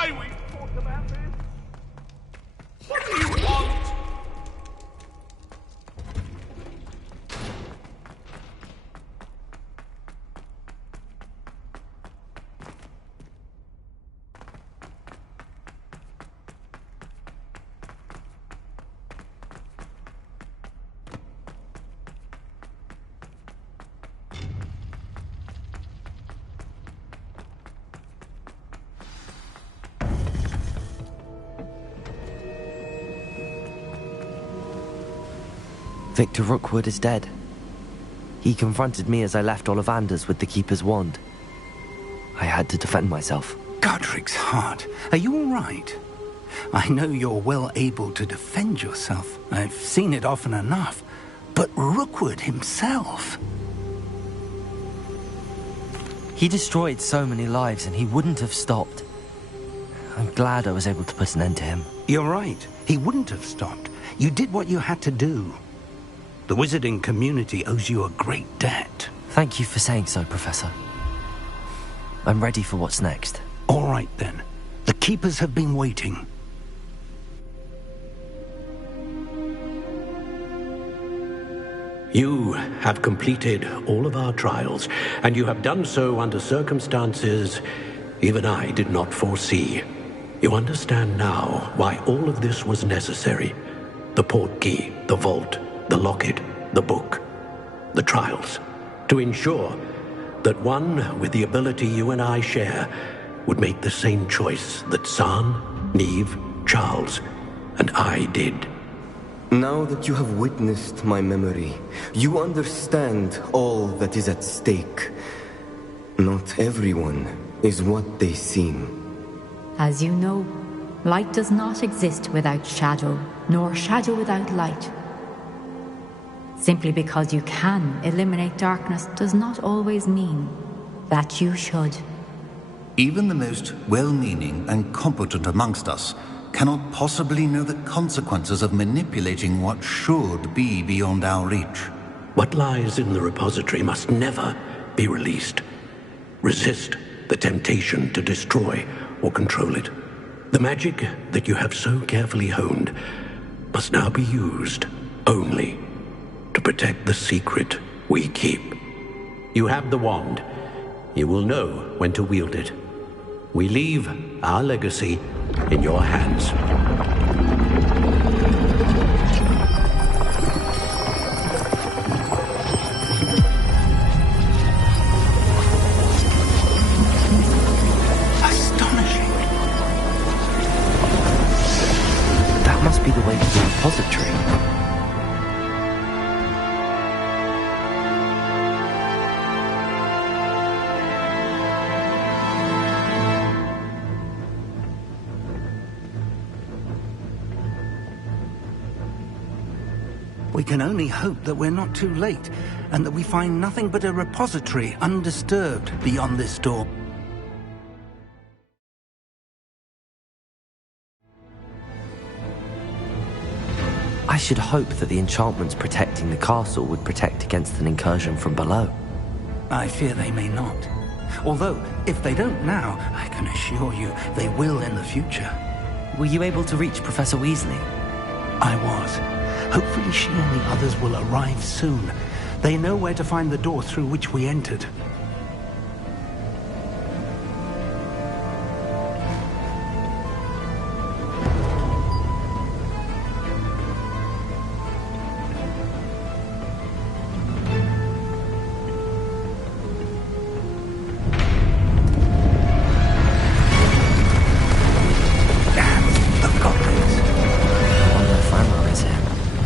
May we talk about this? What do you want? Victor Rookwood is dead. He confronted me as I left Ollivander's with the Keeper's wand. I had to defend myself. Godric's heart, are you all right? I know you're well able to defend yourself. I've seen it often enough. But Rookwood himself... He destroyed so many lives and he wouldn't have stopped. I'm glad I was able to put an end to him. You're right. He wouldn't have stopped. You did what you had to do. The wizarding community owes you a great debt. Thank you for saying so, Professor. I'm ready for what's next. All right, then. The Keepers have been waiting. You have completed all of our trials, and you have done so under circumstances even I did not foresee. You understand now why all of this was necessary. The portkey, the vault, the locket, the book, the trials, to ensure that one with the ability you and I share would make the same choice that San, Neve, Charles, and I did. Now that you have witnessed my memory, you understand all that is at stake. Not everyone is what they seem. As you know, light does not exist without shadow, nor shadow without light. Simply because you can eliminate darkness does not always mean that you should. Even the most well-meaning and competent amongst us cannot possibly know the consequences of manipulating what should be beyond our reach. What lies in the repository must never be released. Resist the temptation to destroy or control it. The magic that you have so carefully honed must now be used only to protect the secret we keep. You have the wand. You will know when to wield it. We leave our legacy in your hands. Astonishing. That must be the way to the repository. We can only hope that we're not too late, and that we find nothing but a repository undisturbed beyond this door. I should hope that the enchantments protecting the castle would protect against an incursion from below. I fear they may not. Although, if they don't now, I can assure you they will in the future. Were you able to reach Professor Weasley? I was. Hopefully she and the others will arrive soon. They know where to find the door through which we entered.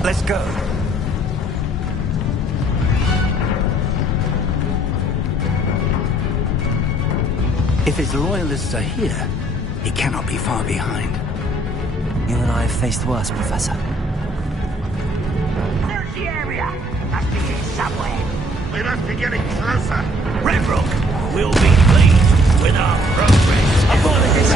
Let's go. If his loyalists are here, he cannot be far behind. You and I have faced worse, Professor. Search the area! Must be here somewhere. We must be getting closer. Redrook will be pleased with our progress. Apologies.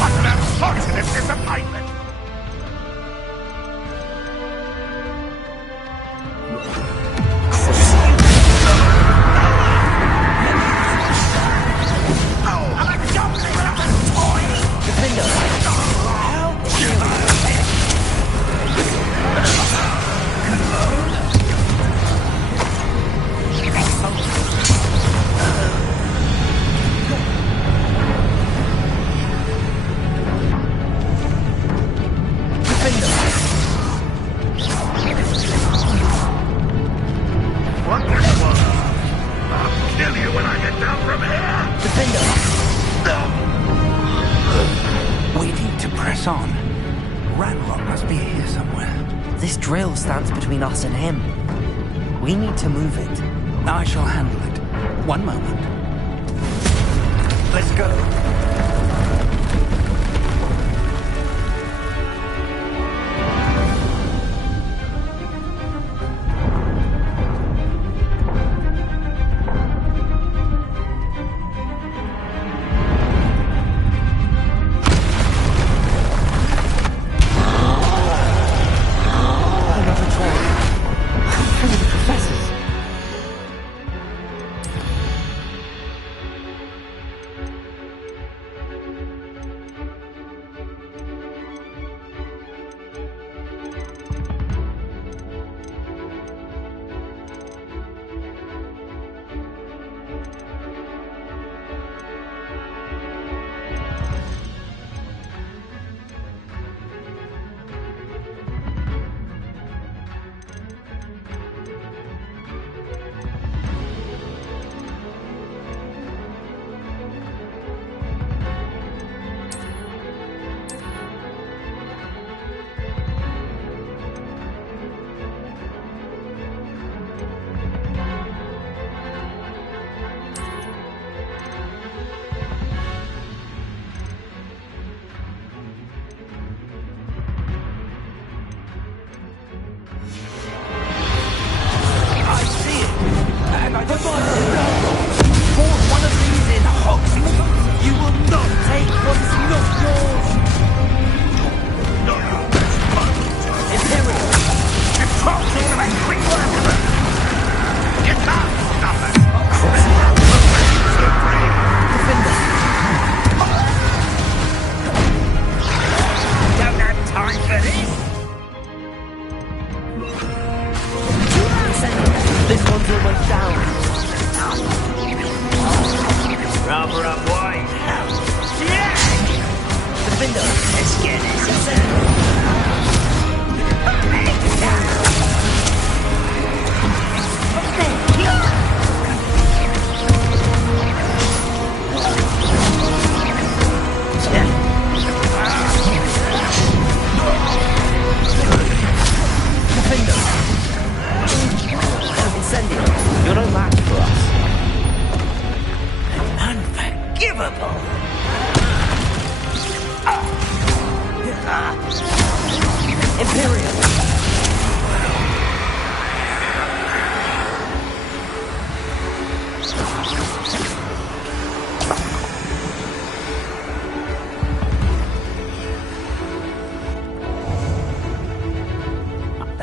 What an unfortunate disappointment! Stands between us and him. We need to move it. I shall handle it. One moment. Let's go.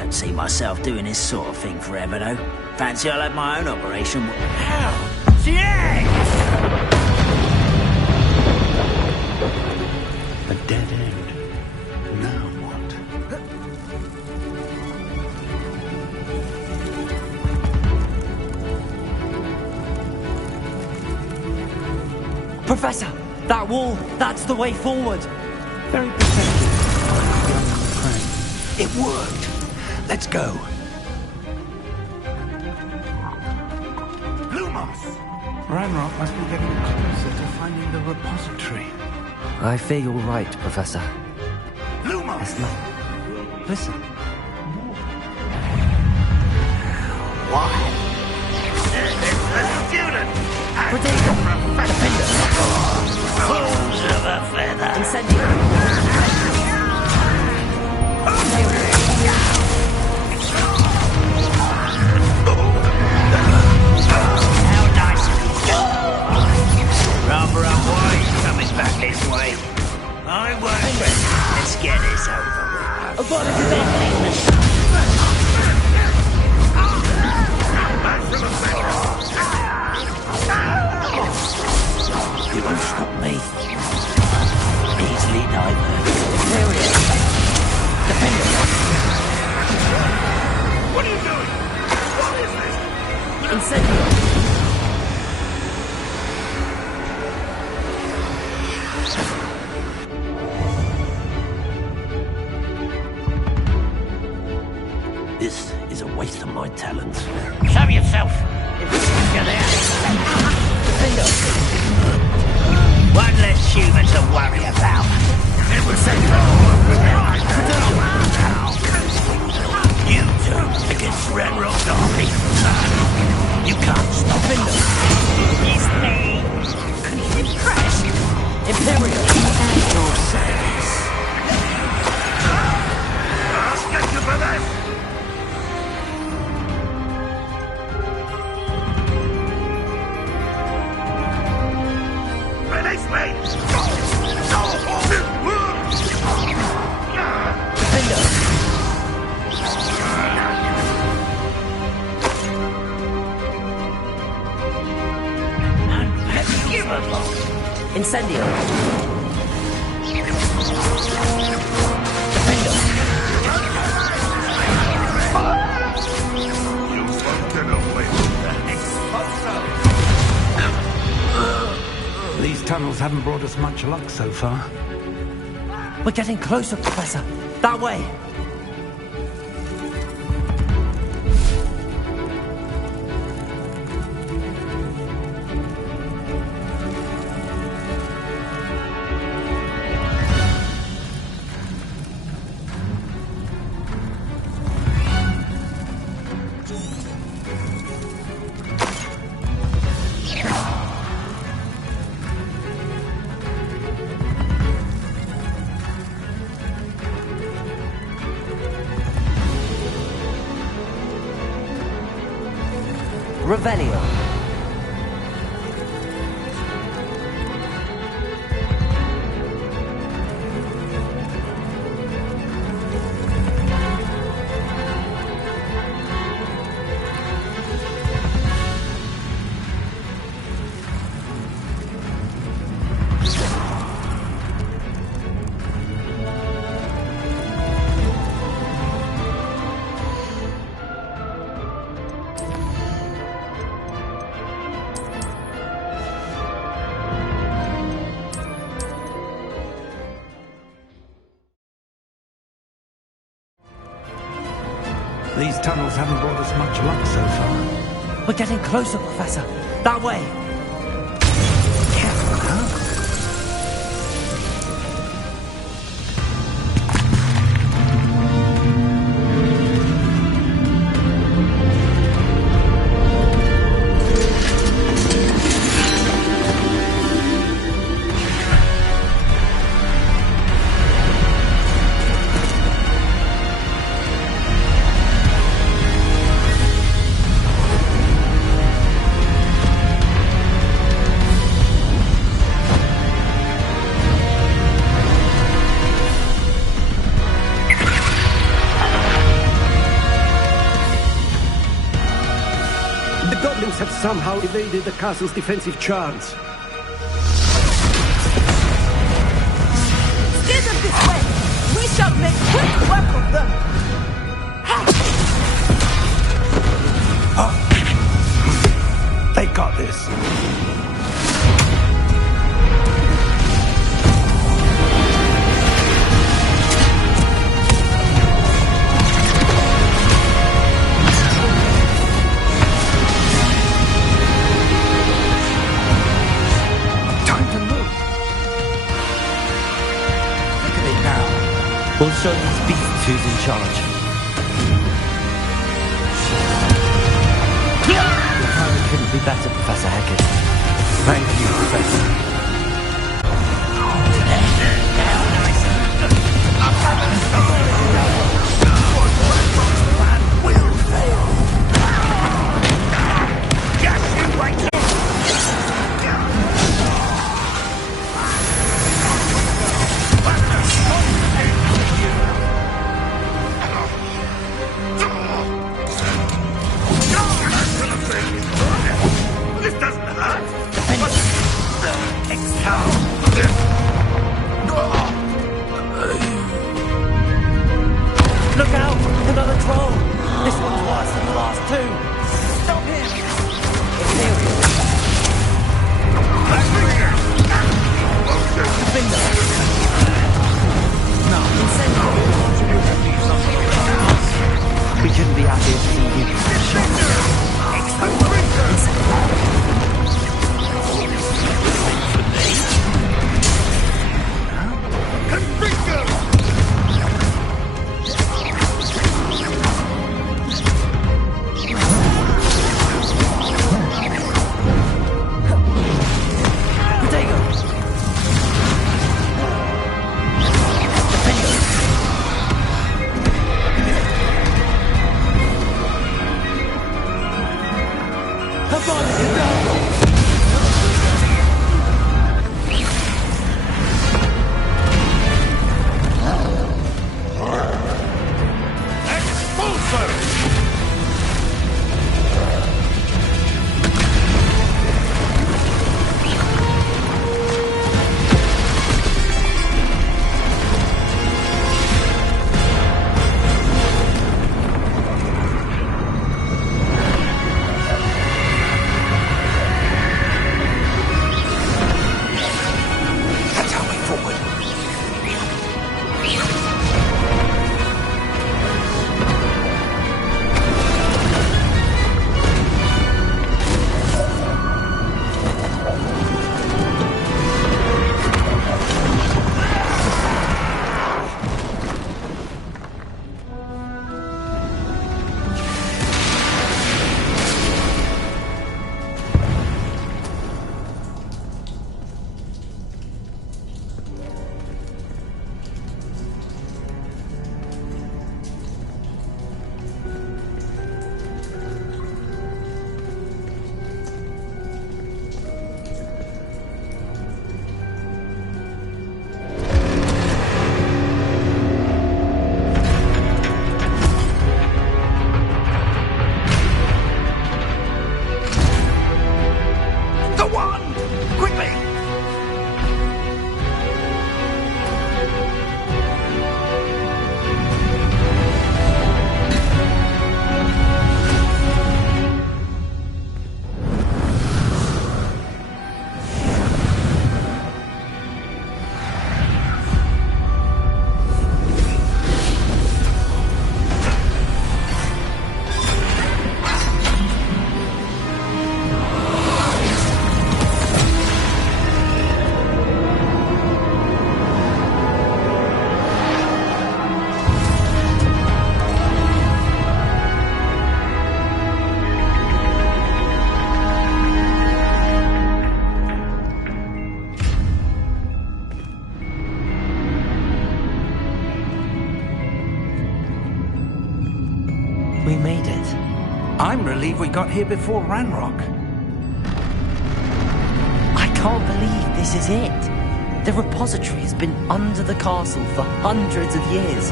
don't see myself doing this sort of thing forever, though. Fancy I'll have my own operation. Ow! Yes! A dead end. Now what? Professor! That wall! That's the way forward! Very perceptive, young friend. It worked. Let's go. Lumos! Ranrock must be getting closer to finding the repository. I fear you're right, Professor. Lumos! There's nothing. Listen. Why? It's the student! Protego! Fools of a feather! Incendio! How nice of you. Rather unwise coming back this way. I won't. Let's get this over with. You won't stop me. Easily diverted. Imperial. Defender. What are you doing? What is this? Incendio! This is a waste of my talents. Show yourself. If you're there. Defender. One less human to worry about. You two against Ranrock's army. You can't stop him. It's me. Impressed. Imperial. Your service. I'll get you for this! Release me! Incendio! You won't get away with that. These tunnels haven't brought us much luck so far. We're getting closer, Professor. That way. Revelio. These tunnels haven't brought us much luck so far. We're getting closer, Professor. That way. somehow evaded the castle's defensive charms. Steer them this way! We shall make quick work of them! They got this. We'll show these beasts who's in charge. Your timing couldn't be better, Professor Hecat. Thank you, Professor. Look out! Another troll! This one's worse than the last two! Stop him! We couldn't be happier to see you. We made it. I'm relieved we got here before Ranrock. I can't believe this is it. The repository has been under the castle for hundreds of years.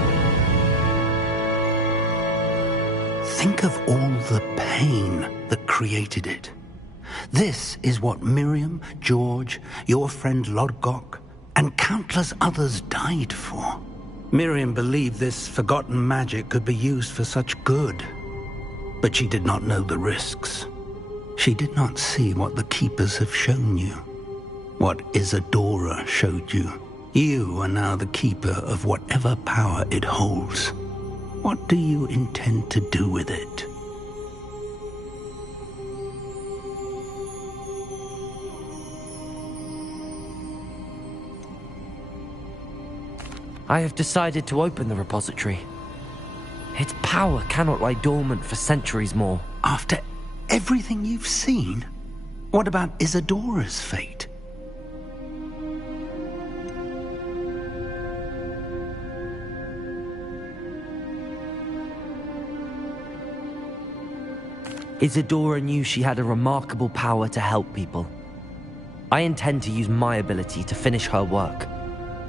Think of all the pain that created it. This is what Miriam, George, your friend Lodgok, and countless others died for. Miriam believed this forgotten magic could be used for such good, but she did not know the risks. She did not see what the Keepers have shown you, what Isadora showed you. You are now the Keeper of whatever power it holds. What do you intend to do with it? I have decided to open the repository. Its power cannot lie dormant for centuries more. After everything you've seen? What about Isadora's fate? Isadora knew she had a remarkable power to help people. I intend to use my ability to finish her work,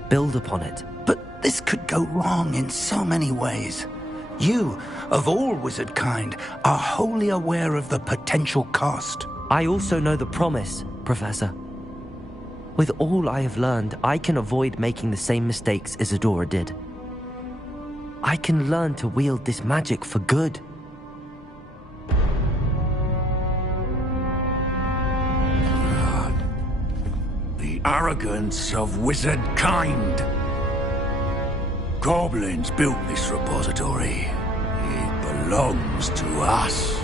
build upon it. But this could go wrong in so many ways. You, of all wizard kind, are wholly aware of the potential cost. I also know the promise, Professor. With all I have learned, I can avoid making the same mistakes Isadora did. I can learn to wield this magic for good. The arrogance of wizard kind. Goblins built this repository. It belongs to us.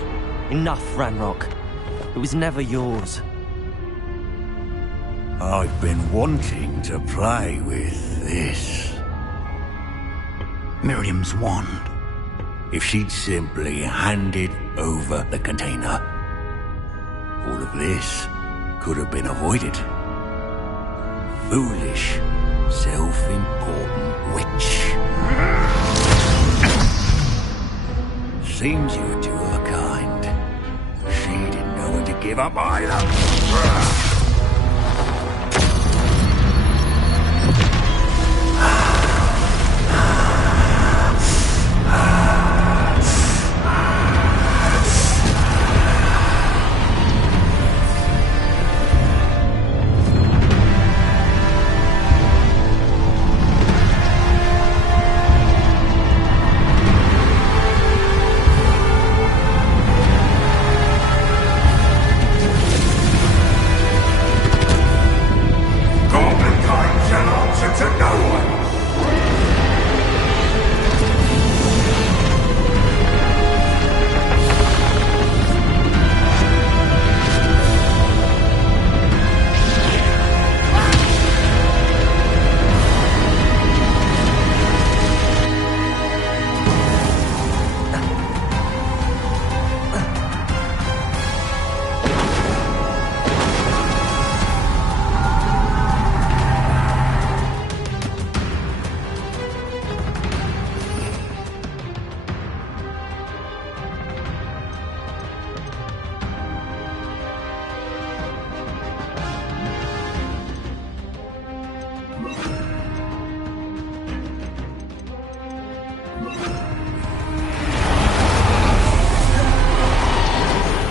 Enough, Ranrock. It was never yours. I've been wanting to play with this. Miriam's wand. If she'd simply handed over the container, all of this could have been avoided. Foolish, self-important witch. Seems you were two of a kind. She didn't know when to give up either.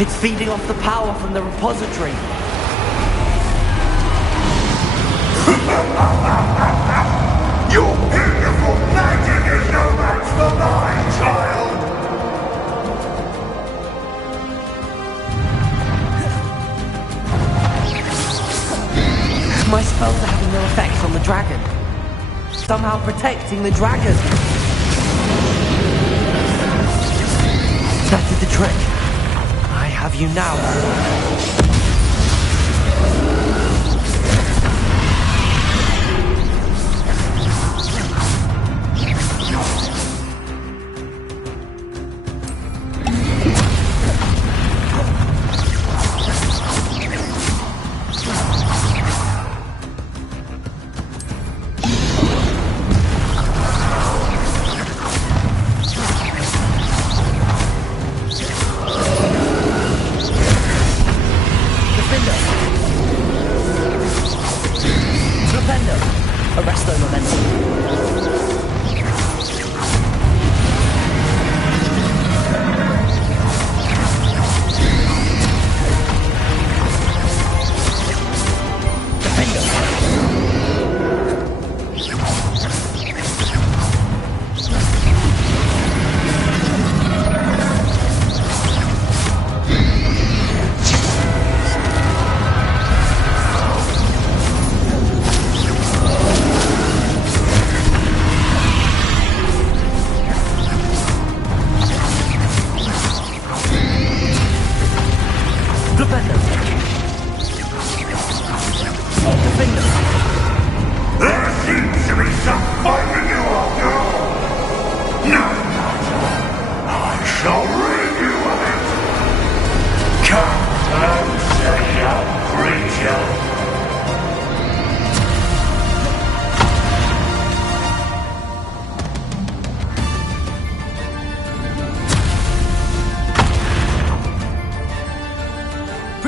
It's feeding off the power from the repository. Your beautiful magic is no match for mine, child! My spells are having no effect on the dragon. Somehow protecting the dragon. That did the trick. I have you now.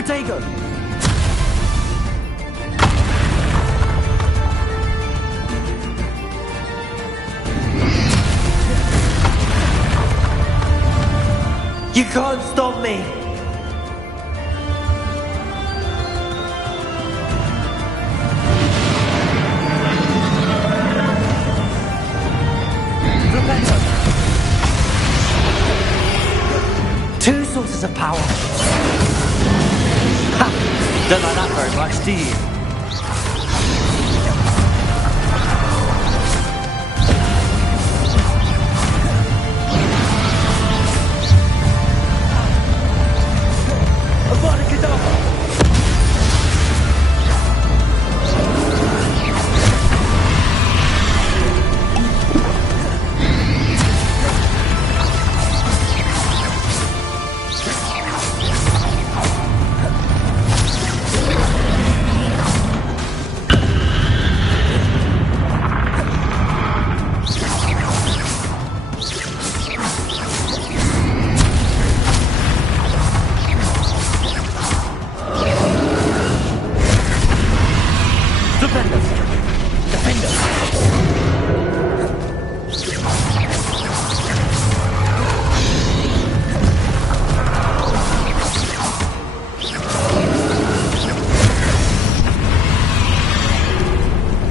Protego! You can't stop me! Two sources of power. Ha! Don't like that very much, do you?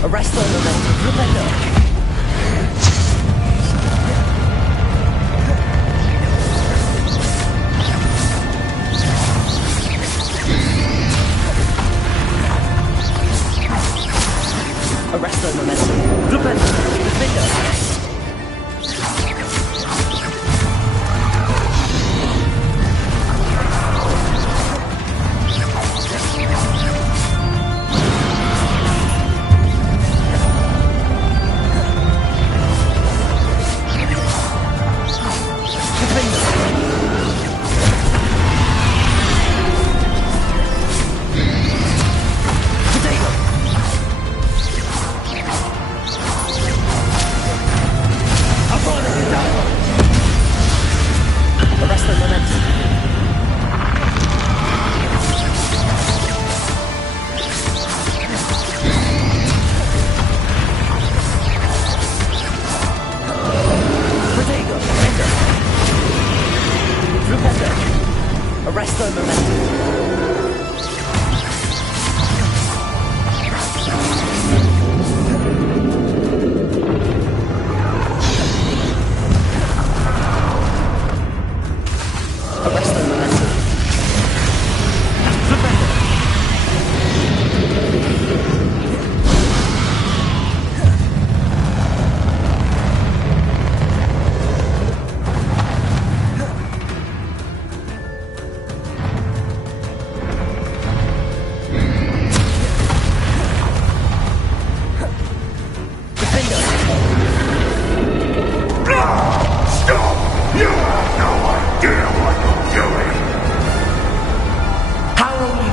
Arrest the momentum. Defender. Arrest the momentum. Defender. Arrest the momentum. Arrest the momentum.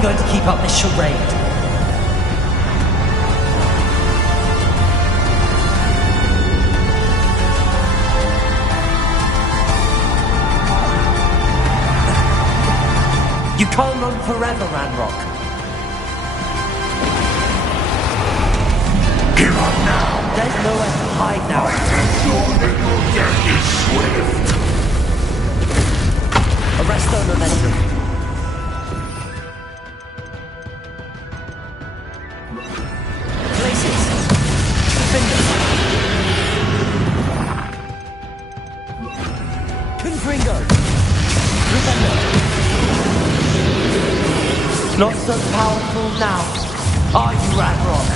Going to keep up this charade. You can't run forever, Ranrock. Give up now. There's nowhere to hide now. I'm sure that your death is swift. Arrest the momentum. Not so powerful now, are you, Ranrock?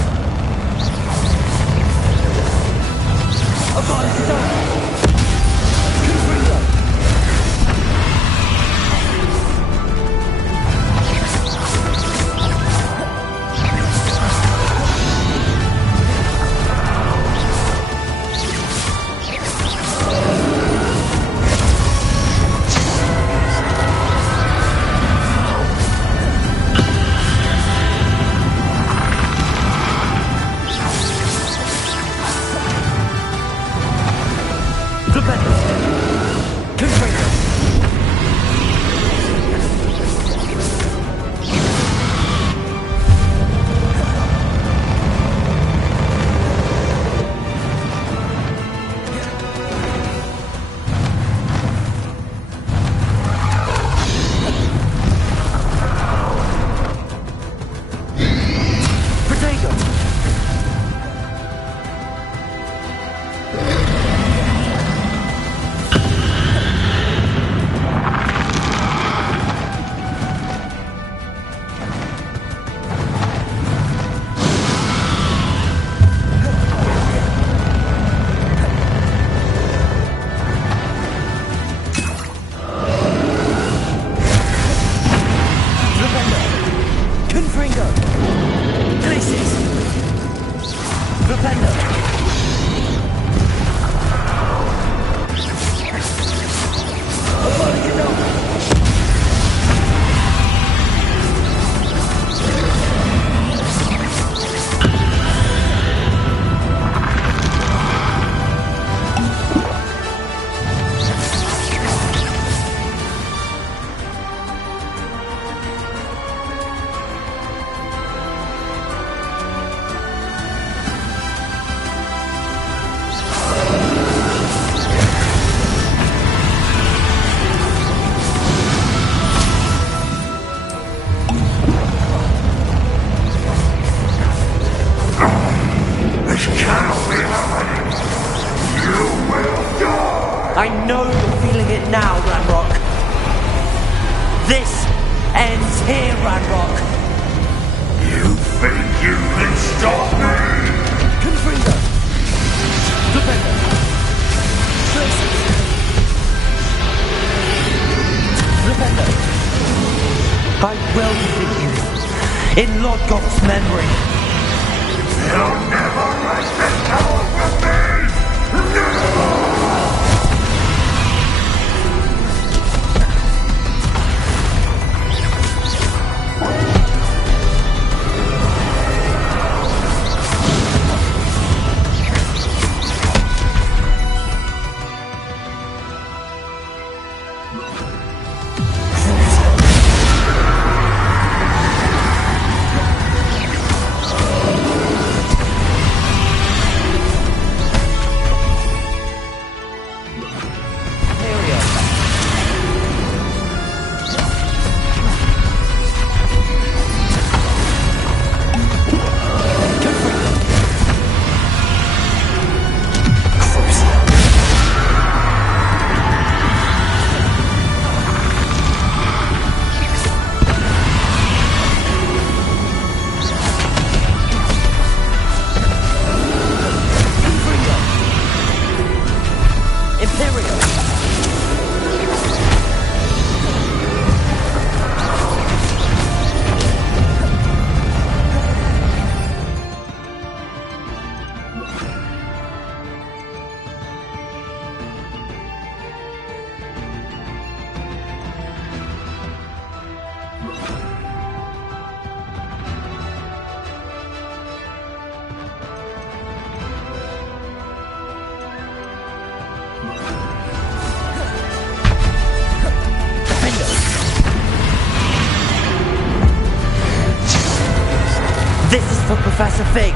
I know you're feeling it now, Ranrock. This ends here, Ranrock. You think you can stop me? Confringo! Defender! Traces! Defender! I will defeat you. In Lord God's memory. You'll never write this power from me! Never! This is for Professor Fig.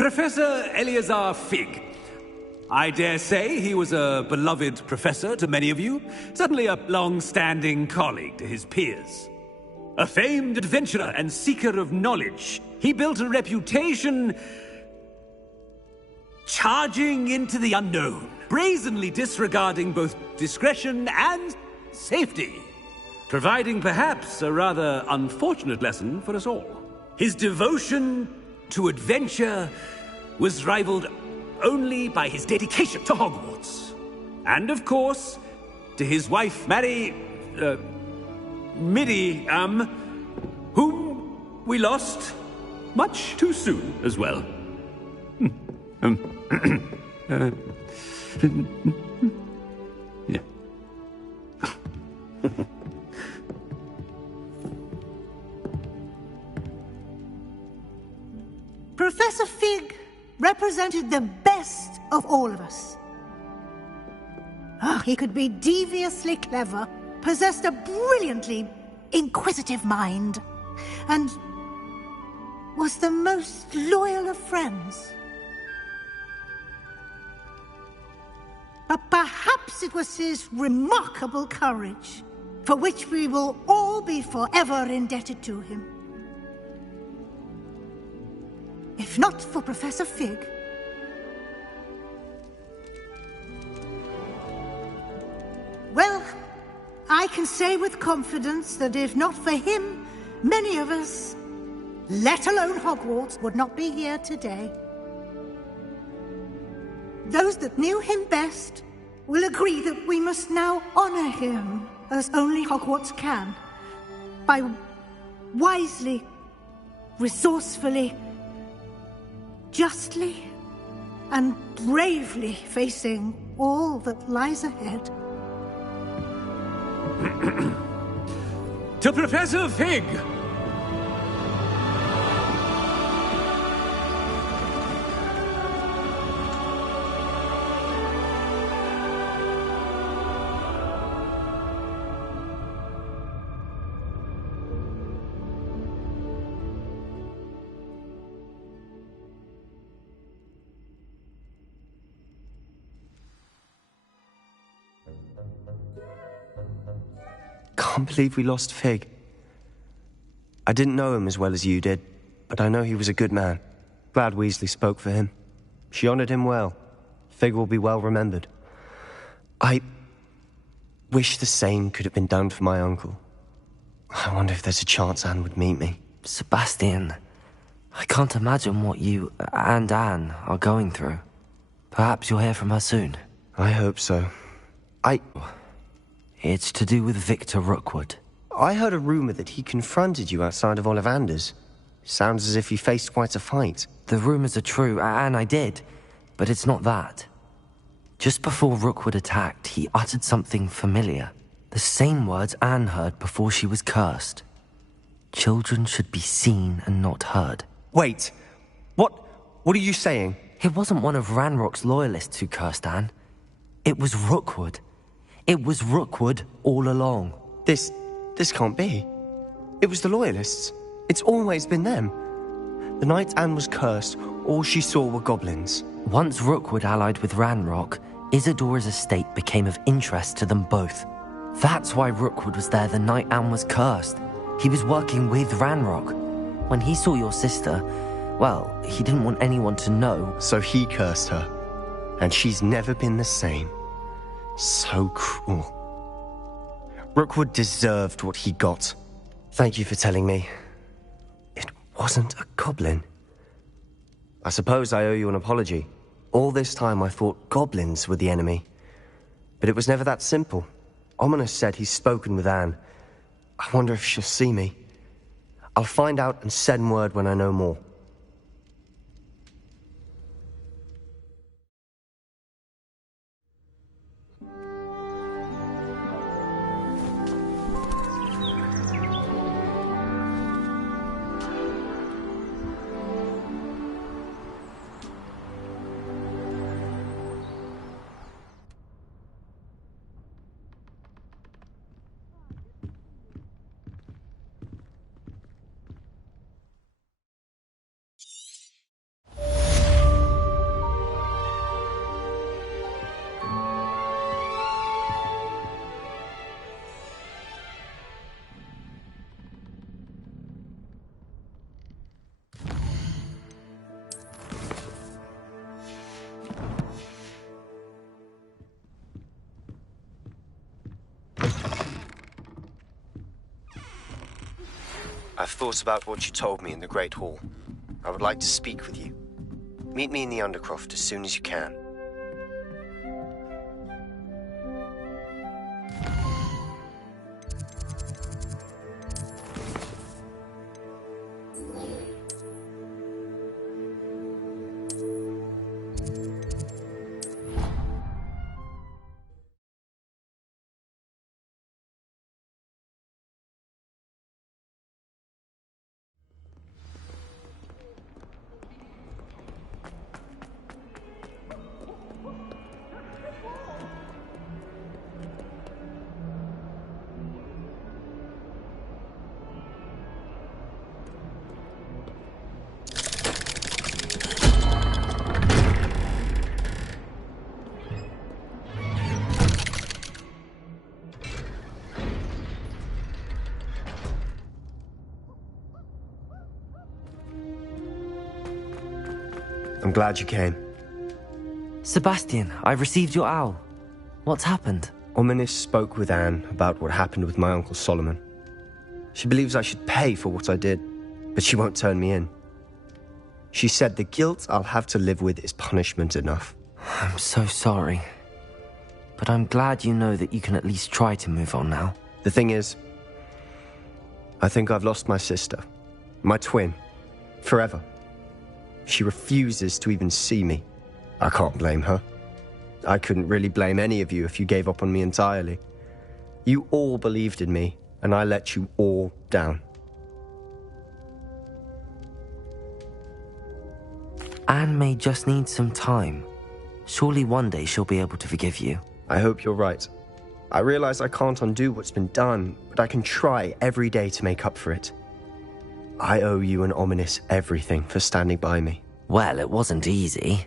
Professor Eleazar Fig. I dare say he was a beloved professor to many of you, certainly a long-standing colleague to his peers. A famed adventurer and seeker of knowledge, he built a reputation charging into the unknown, brazenly disregarding both discretion and safety, providing perhaps a rather unfortunate lesson for us all. His devotion to adventure was rivaled only by his dedication to Hogwarts. And of course, to his wife, Midi, whom we lost much too soon as well. Yeah. Professor Fig represented the best of all of us. He could be deviously clever, possessed a brilliantly inquisitive mind, and was the most loyal of friends. But perhaps it was his remarkable courage, for which we will all be forever indebted to him. If not for Professor Fig, well, I can say with confidence that if not for him, many of us, let alone Hogwarts, would not be here today. Those that knew him best will agree that we must now honor him as only Hogwarts can, by wisely, resourcefully, justly, and bravely facing all that lies ahead. To Professor Fig! Can't believe we lost Fig. I didn't know him as well as you did, but I know he was a good man. Glad Weasley spoke for him. She honored him well. Fig will be well remembered. I wish the same could have been done for my uncle. I wonder if there's a chance Anne would meet me. Sebastian, I can't imagine what you and Anne are going through. Perhaps you'll hear from her soon. I hope so. It's to do with Victor Rookwood. I heard a rumor that he confronted you outside of Ollivander's. Sounds as if he faced quite a fight. The rumors are true, and I did, but it's not that. Just before Rookwood attacked, he uttered something familiar. The same words Anne heard before she was cursed. Children should be seen and not heard. Wait, what are you saying? It wasn't one of Ranrock's loyalists who cursed Anne. It was Rookwood. It was Rookwood all along. This can't be. It was the Loyalists. It's always been them. The night Anne was cursed, all she saw were goblins. Once Rookwood allied with Ranrock, Isadora's estate became of interest to them both. That's why Rookwood was there the night Anne was cursed. He was working with Ranrock. When he saw your sister, well, he didn't want anyone to know. So he cursed her. And she's never been the same. So cruel. Rookwood deserved what he got. Thank you for telling me. It wasn't a goblin. I suppose I owe you an apology. All this time I thought goblins were the enemy. But it was never that simple. Ominous said he's spoken with Anne. I wonder if she'll see me. I'll find out and send word when I know more. I've thought about what you told me in the Great Hall. I would like to speak with you. Meet me in the Undercroft as soon as you can. I'm glad you came. Sebastian, I've received your owl. What's happened? Ominis spoke with Anne about what happened with my uncle Solomon. She believes I should pay for what I did, but she won't turn me in. She said the guilt I'll have to live with is punishment enough. I'm so sorry. But I'm glad you know that you can at least try to move on now. The thing is, I think I've lost my sister, my twin, forever. She refuses to even see me. I can't blame her. I couldn't really blame any of you if you gave up on me entirely. You all believed in me, and I let you all down. Anne may just need some time. Surely one day she'll be able to forgive you. I hope you're right. I realize I can't undo what's been done, but I can try every day to make up for it. I owe you and Ominis everything for standing by me. Well, it wasn't easy.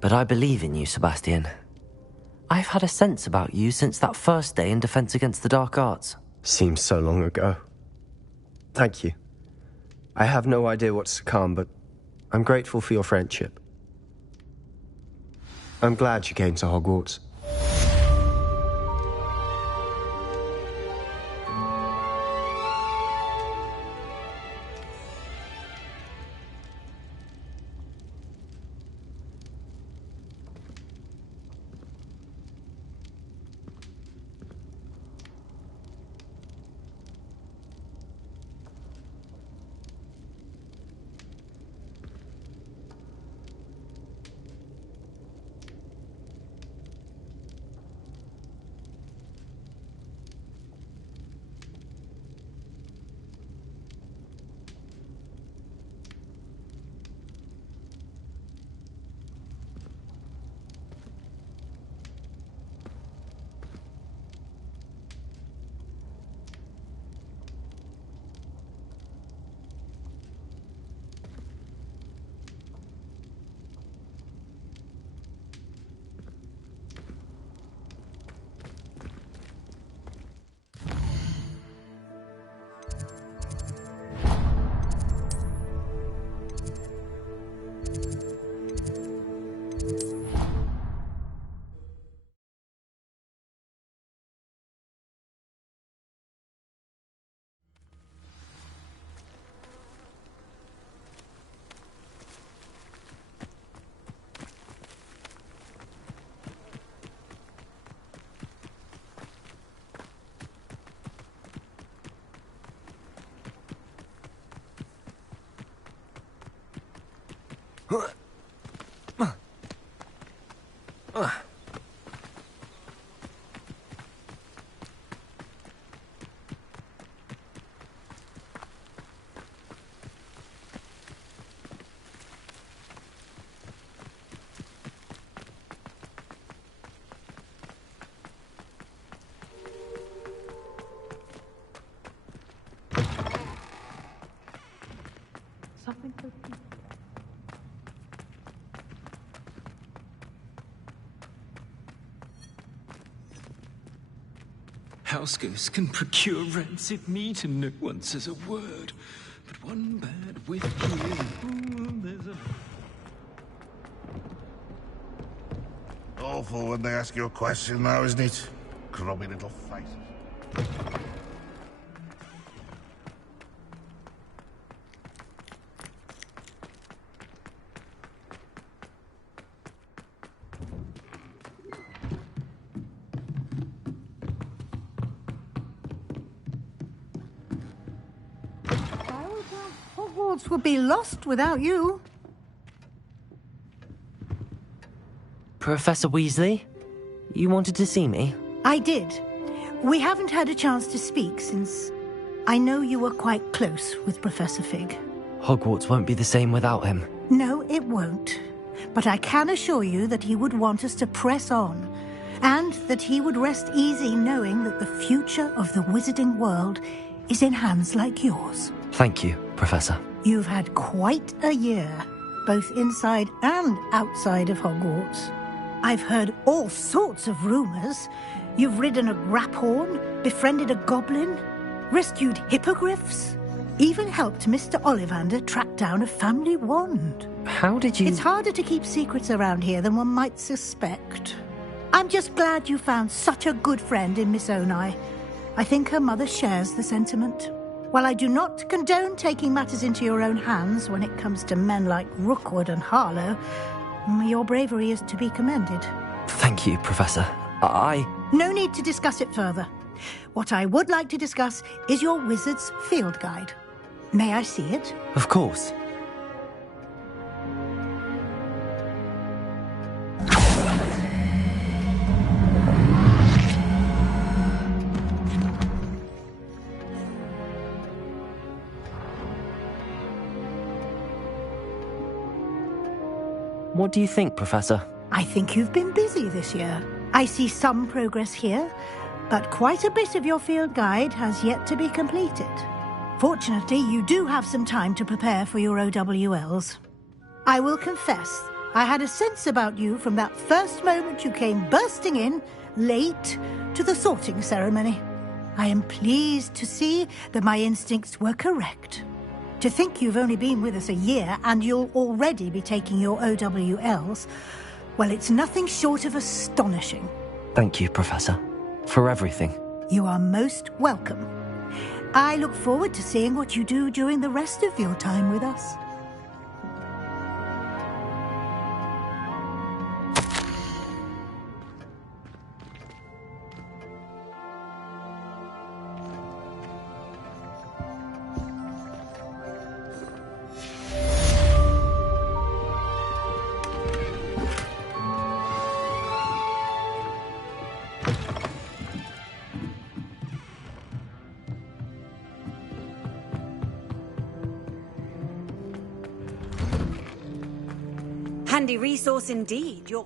But I believe in you, Sebastian. I've had a sense about you since that first day in Defense Against the Dark Arts. Seems so long ago. Thank you. I have no idea what's to come, but I'm grateful for your friendship. I'm glad you came to Hogwarts. House ghosts can procure rancid meat and no one says a word. But one bad whiff here. There's a... Awful when they ask you a question now, isn't it? Grubby little faces. Hogwarts would be lost without you. Professor Weasley? You wanted to see me? I did. We haven't had a chance to speak since I know you were quite close with Professor Fig. Hogwarts won't be the same without him. No, it won't. But I can assure you that he would want us to press on, and that he would rest easy knowing that the future of the wizarding world is in hands like yours. Thank you, Professor. You've had quite a year, both inside and outside of Hogwarts. I've heard all sorts of rumors. You've ridden a graphorn, befriended a goblin, rescued hippogriffs, even helped Mr. Ollivander track down a family wand. How did you... It's harder to keep secrets around here than one might suspect. I'm just glad you found such a good friend in Miss Onai. I think her mother shares the sentiment. While I do not condone taking matters into your own hands when it comes to men like Rookwood and Harlow, your bravery is to be commended. Thank you, Professor. No need to discuss it further. What I would like to discuss is your wizard's field guide. May I see it? Of course. What do you think, Professor? I think you've been busy this year. I see some progress here, but quite a bit of your field guide has yet to be completed. Fortunately, you do have some time to prepare for your OWLs. I will confess, I had a sense about you from that first moment you came bursting in, late, to the sorting ceremony. I am pleased to see that my instincts were correct. To think you've only been with us a year and you'll already be taking your OWLs, well, it's nothing short of astonishing. Thank you, Professor, for everything. You are most welcome. I look forward to seeing what you do during the rest of your time with us. Handy resource indeed, your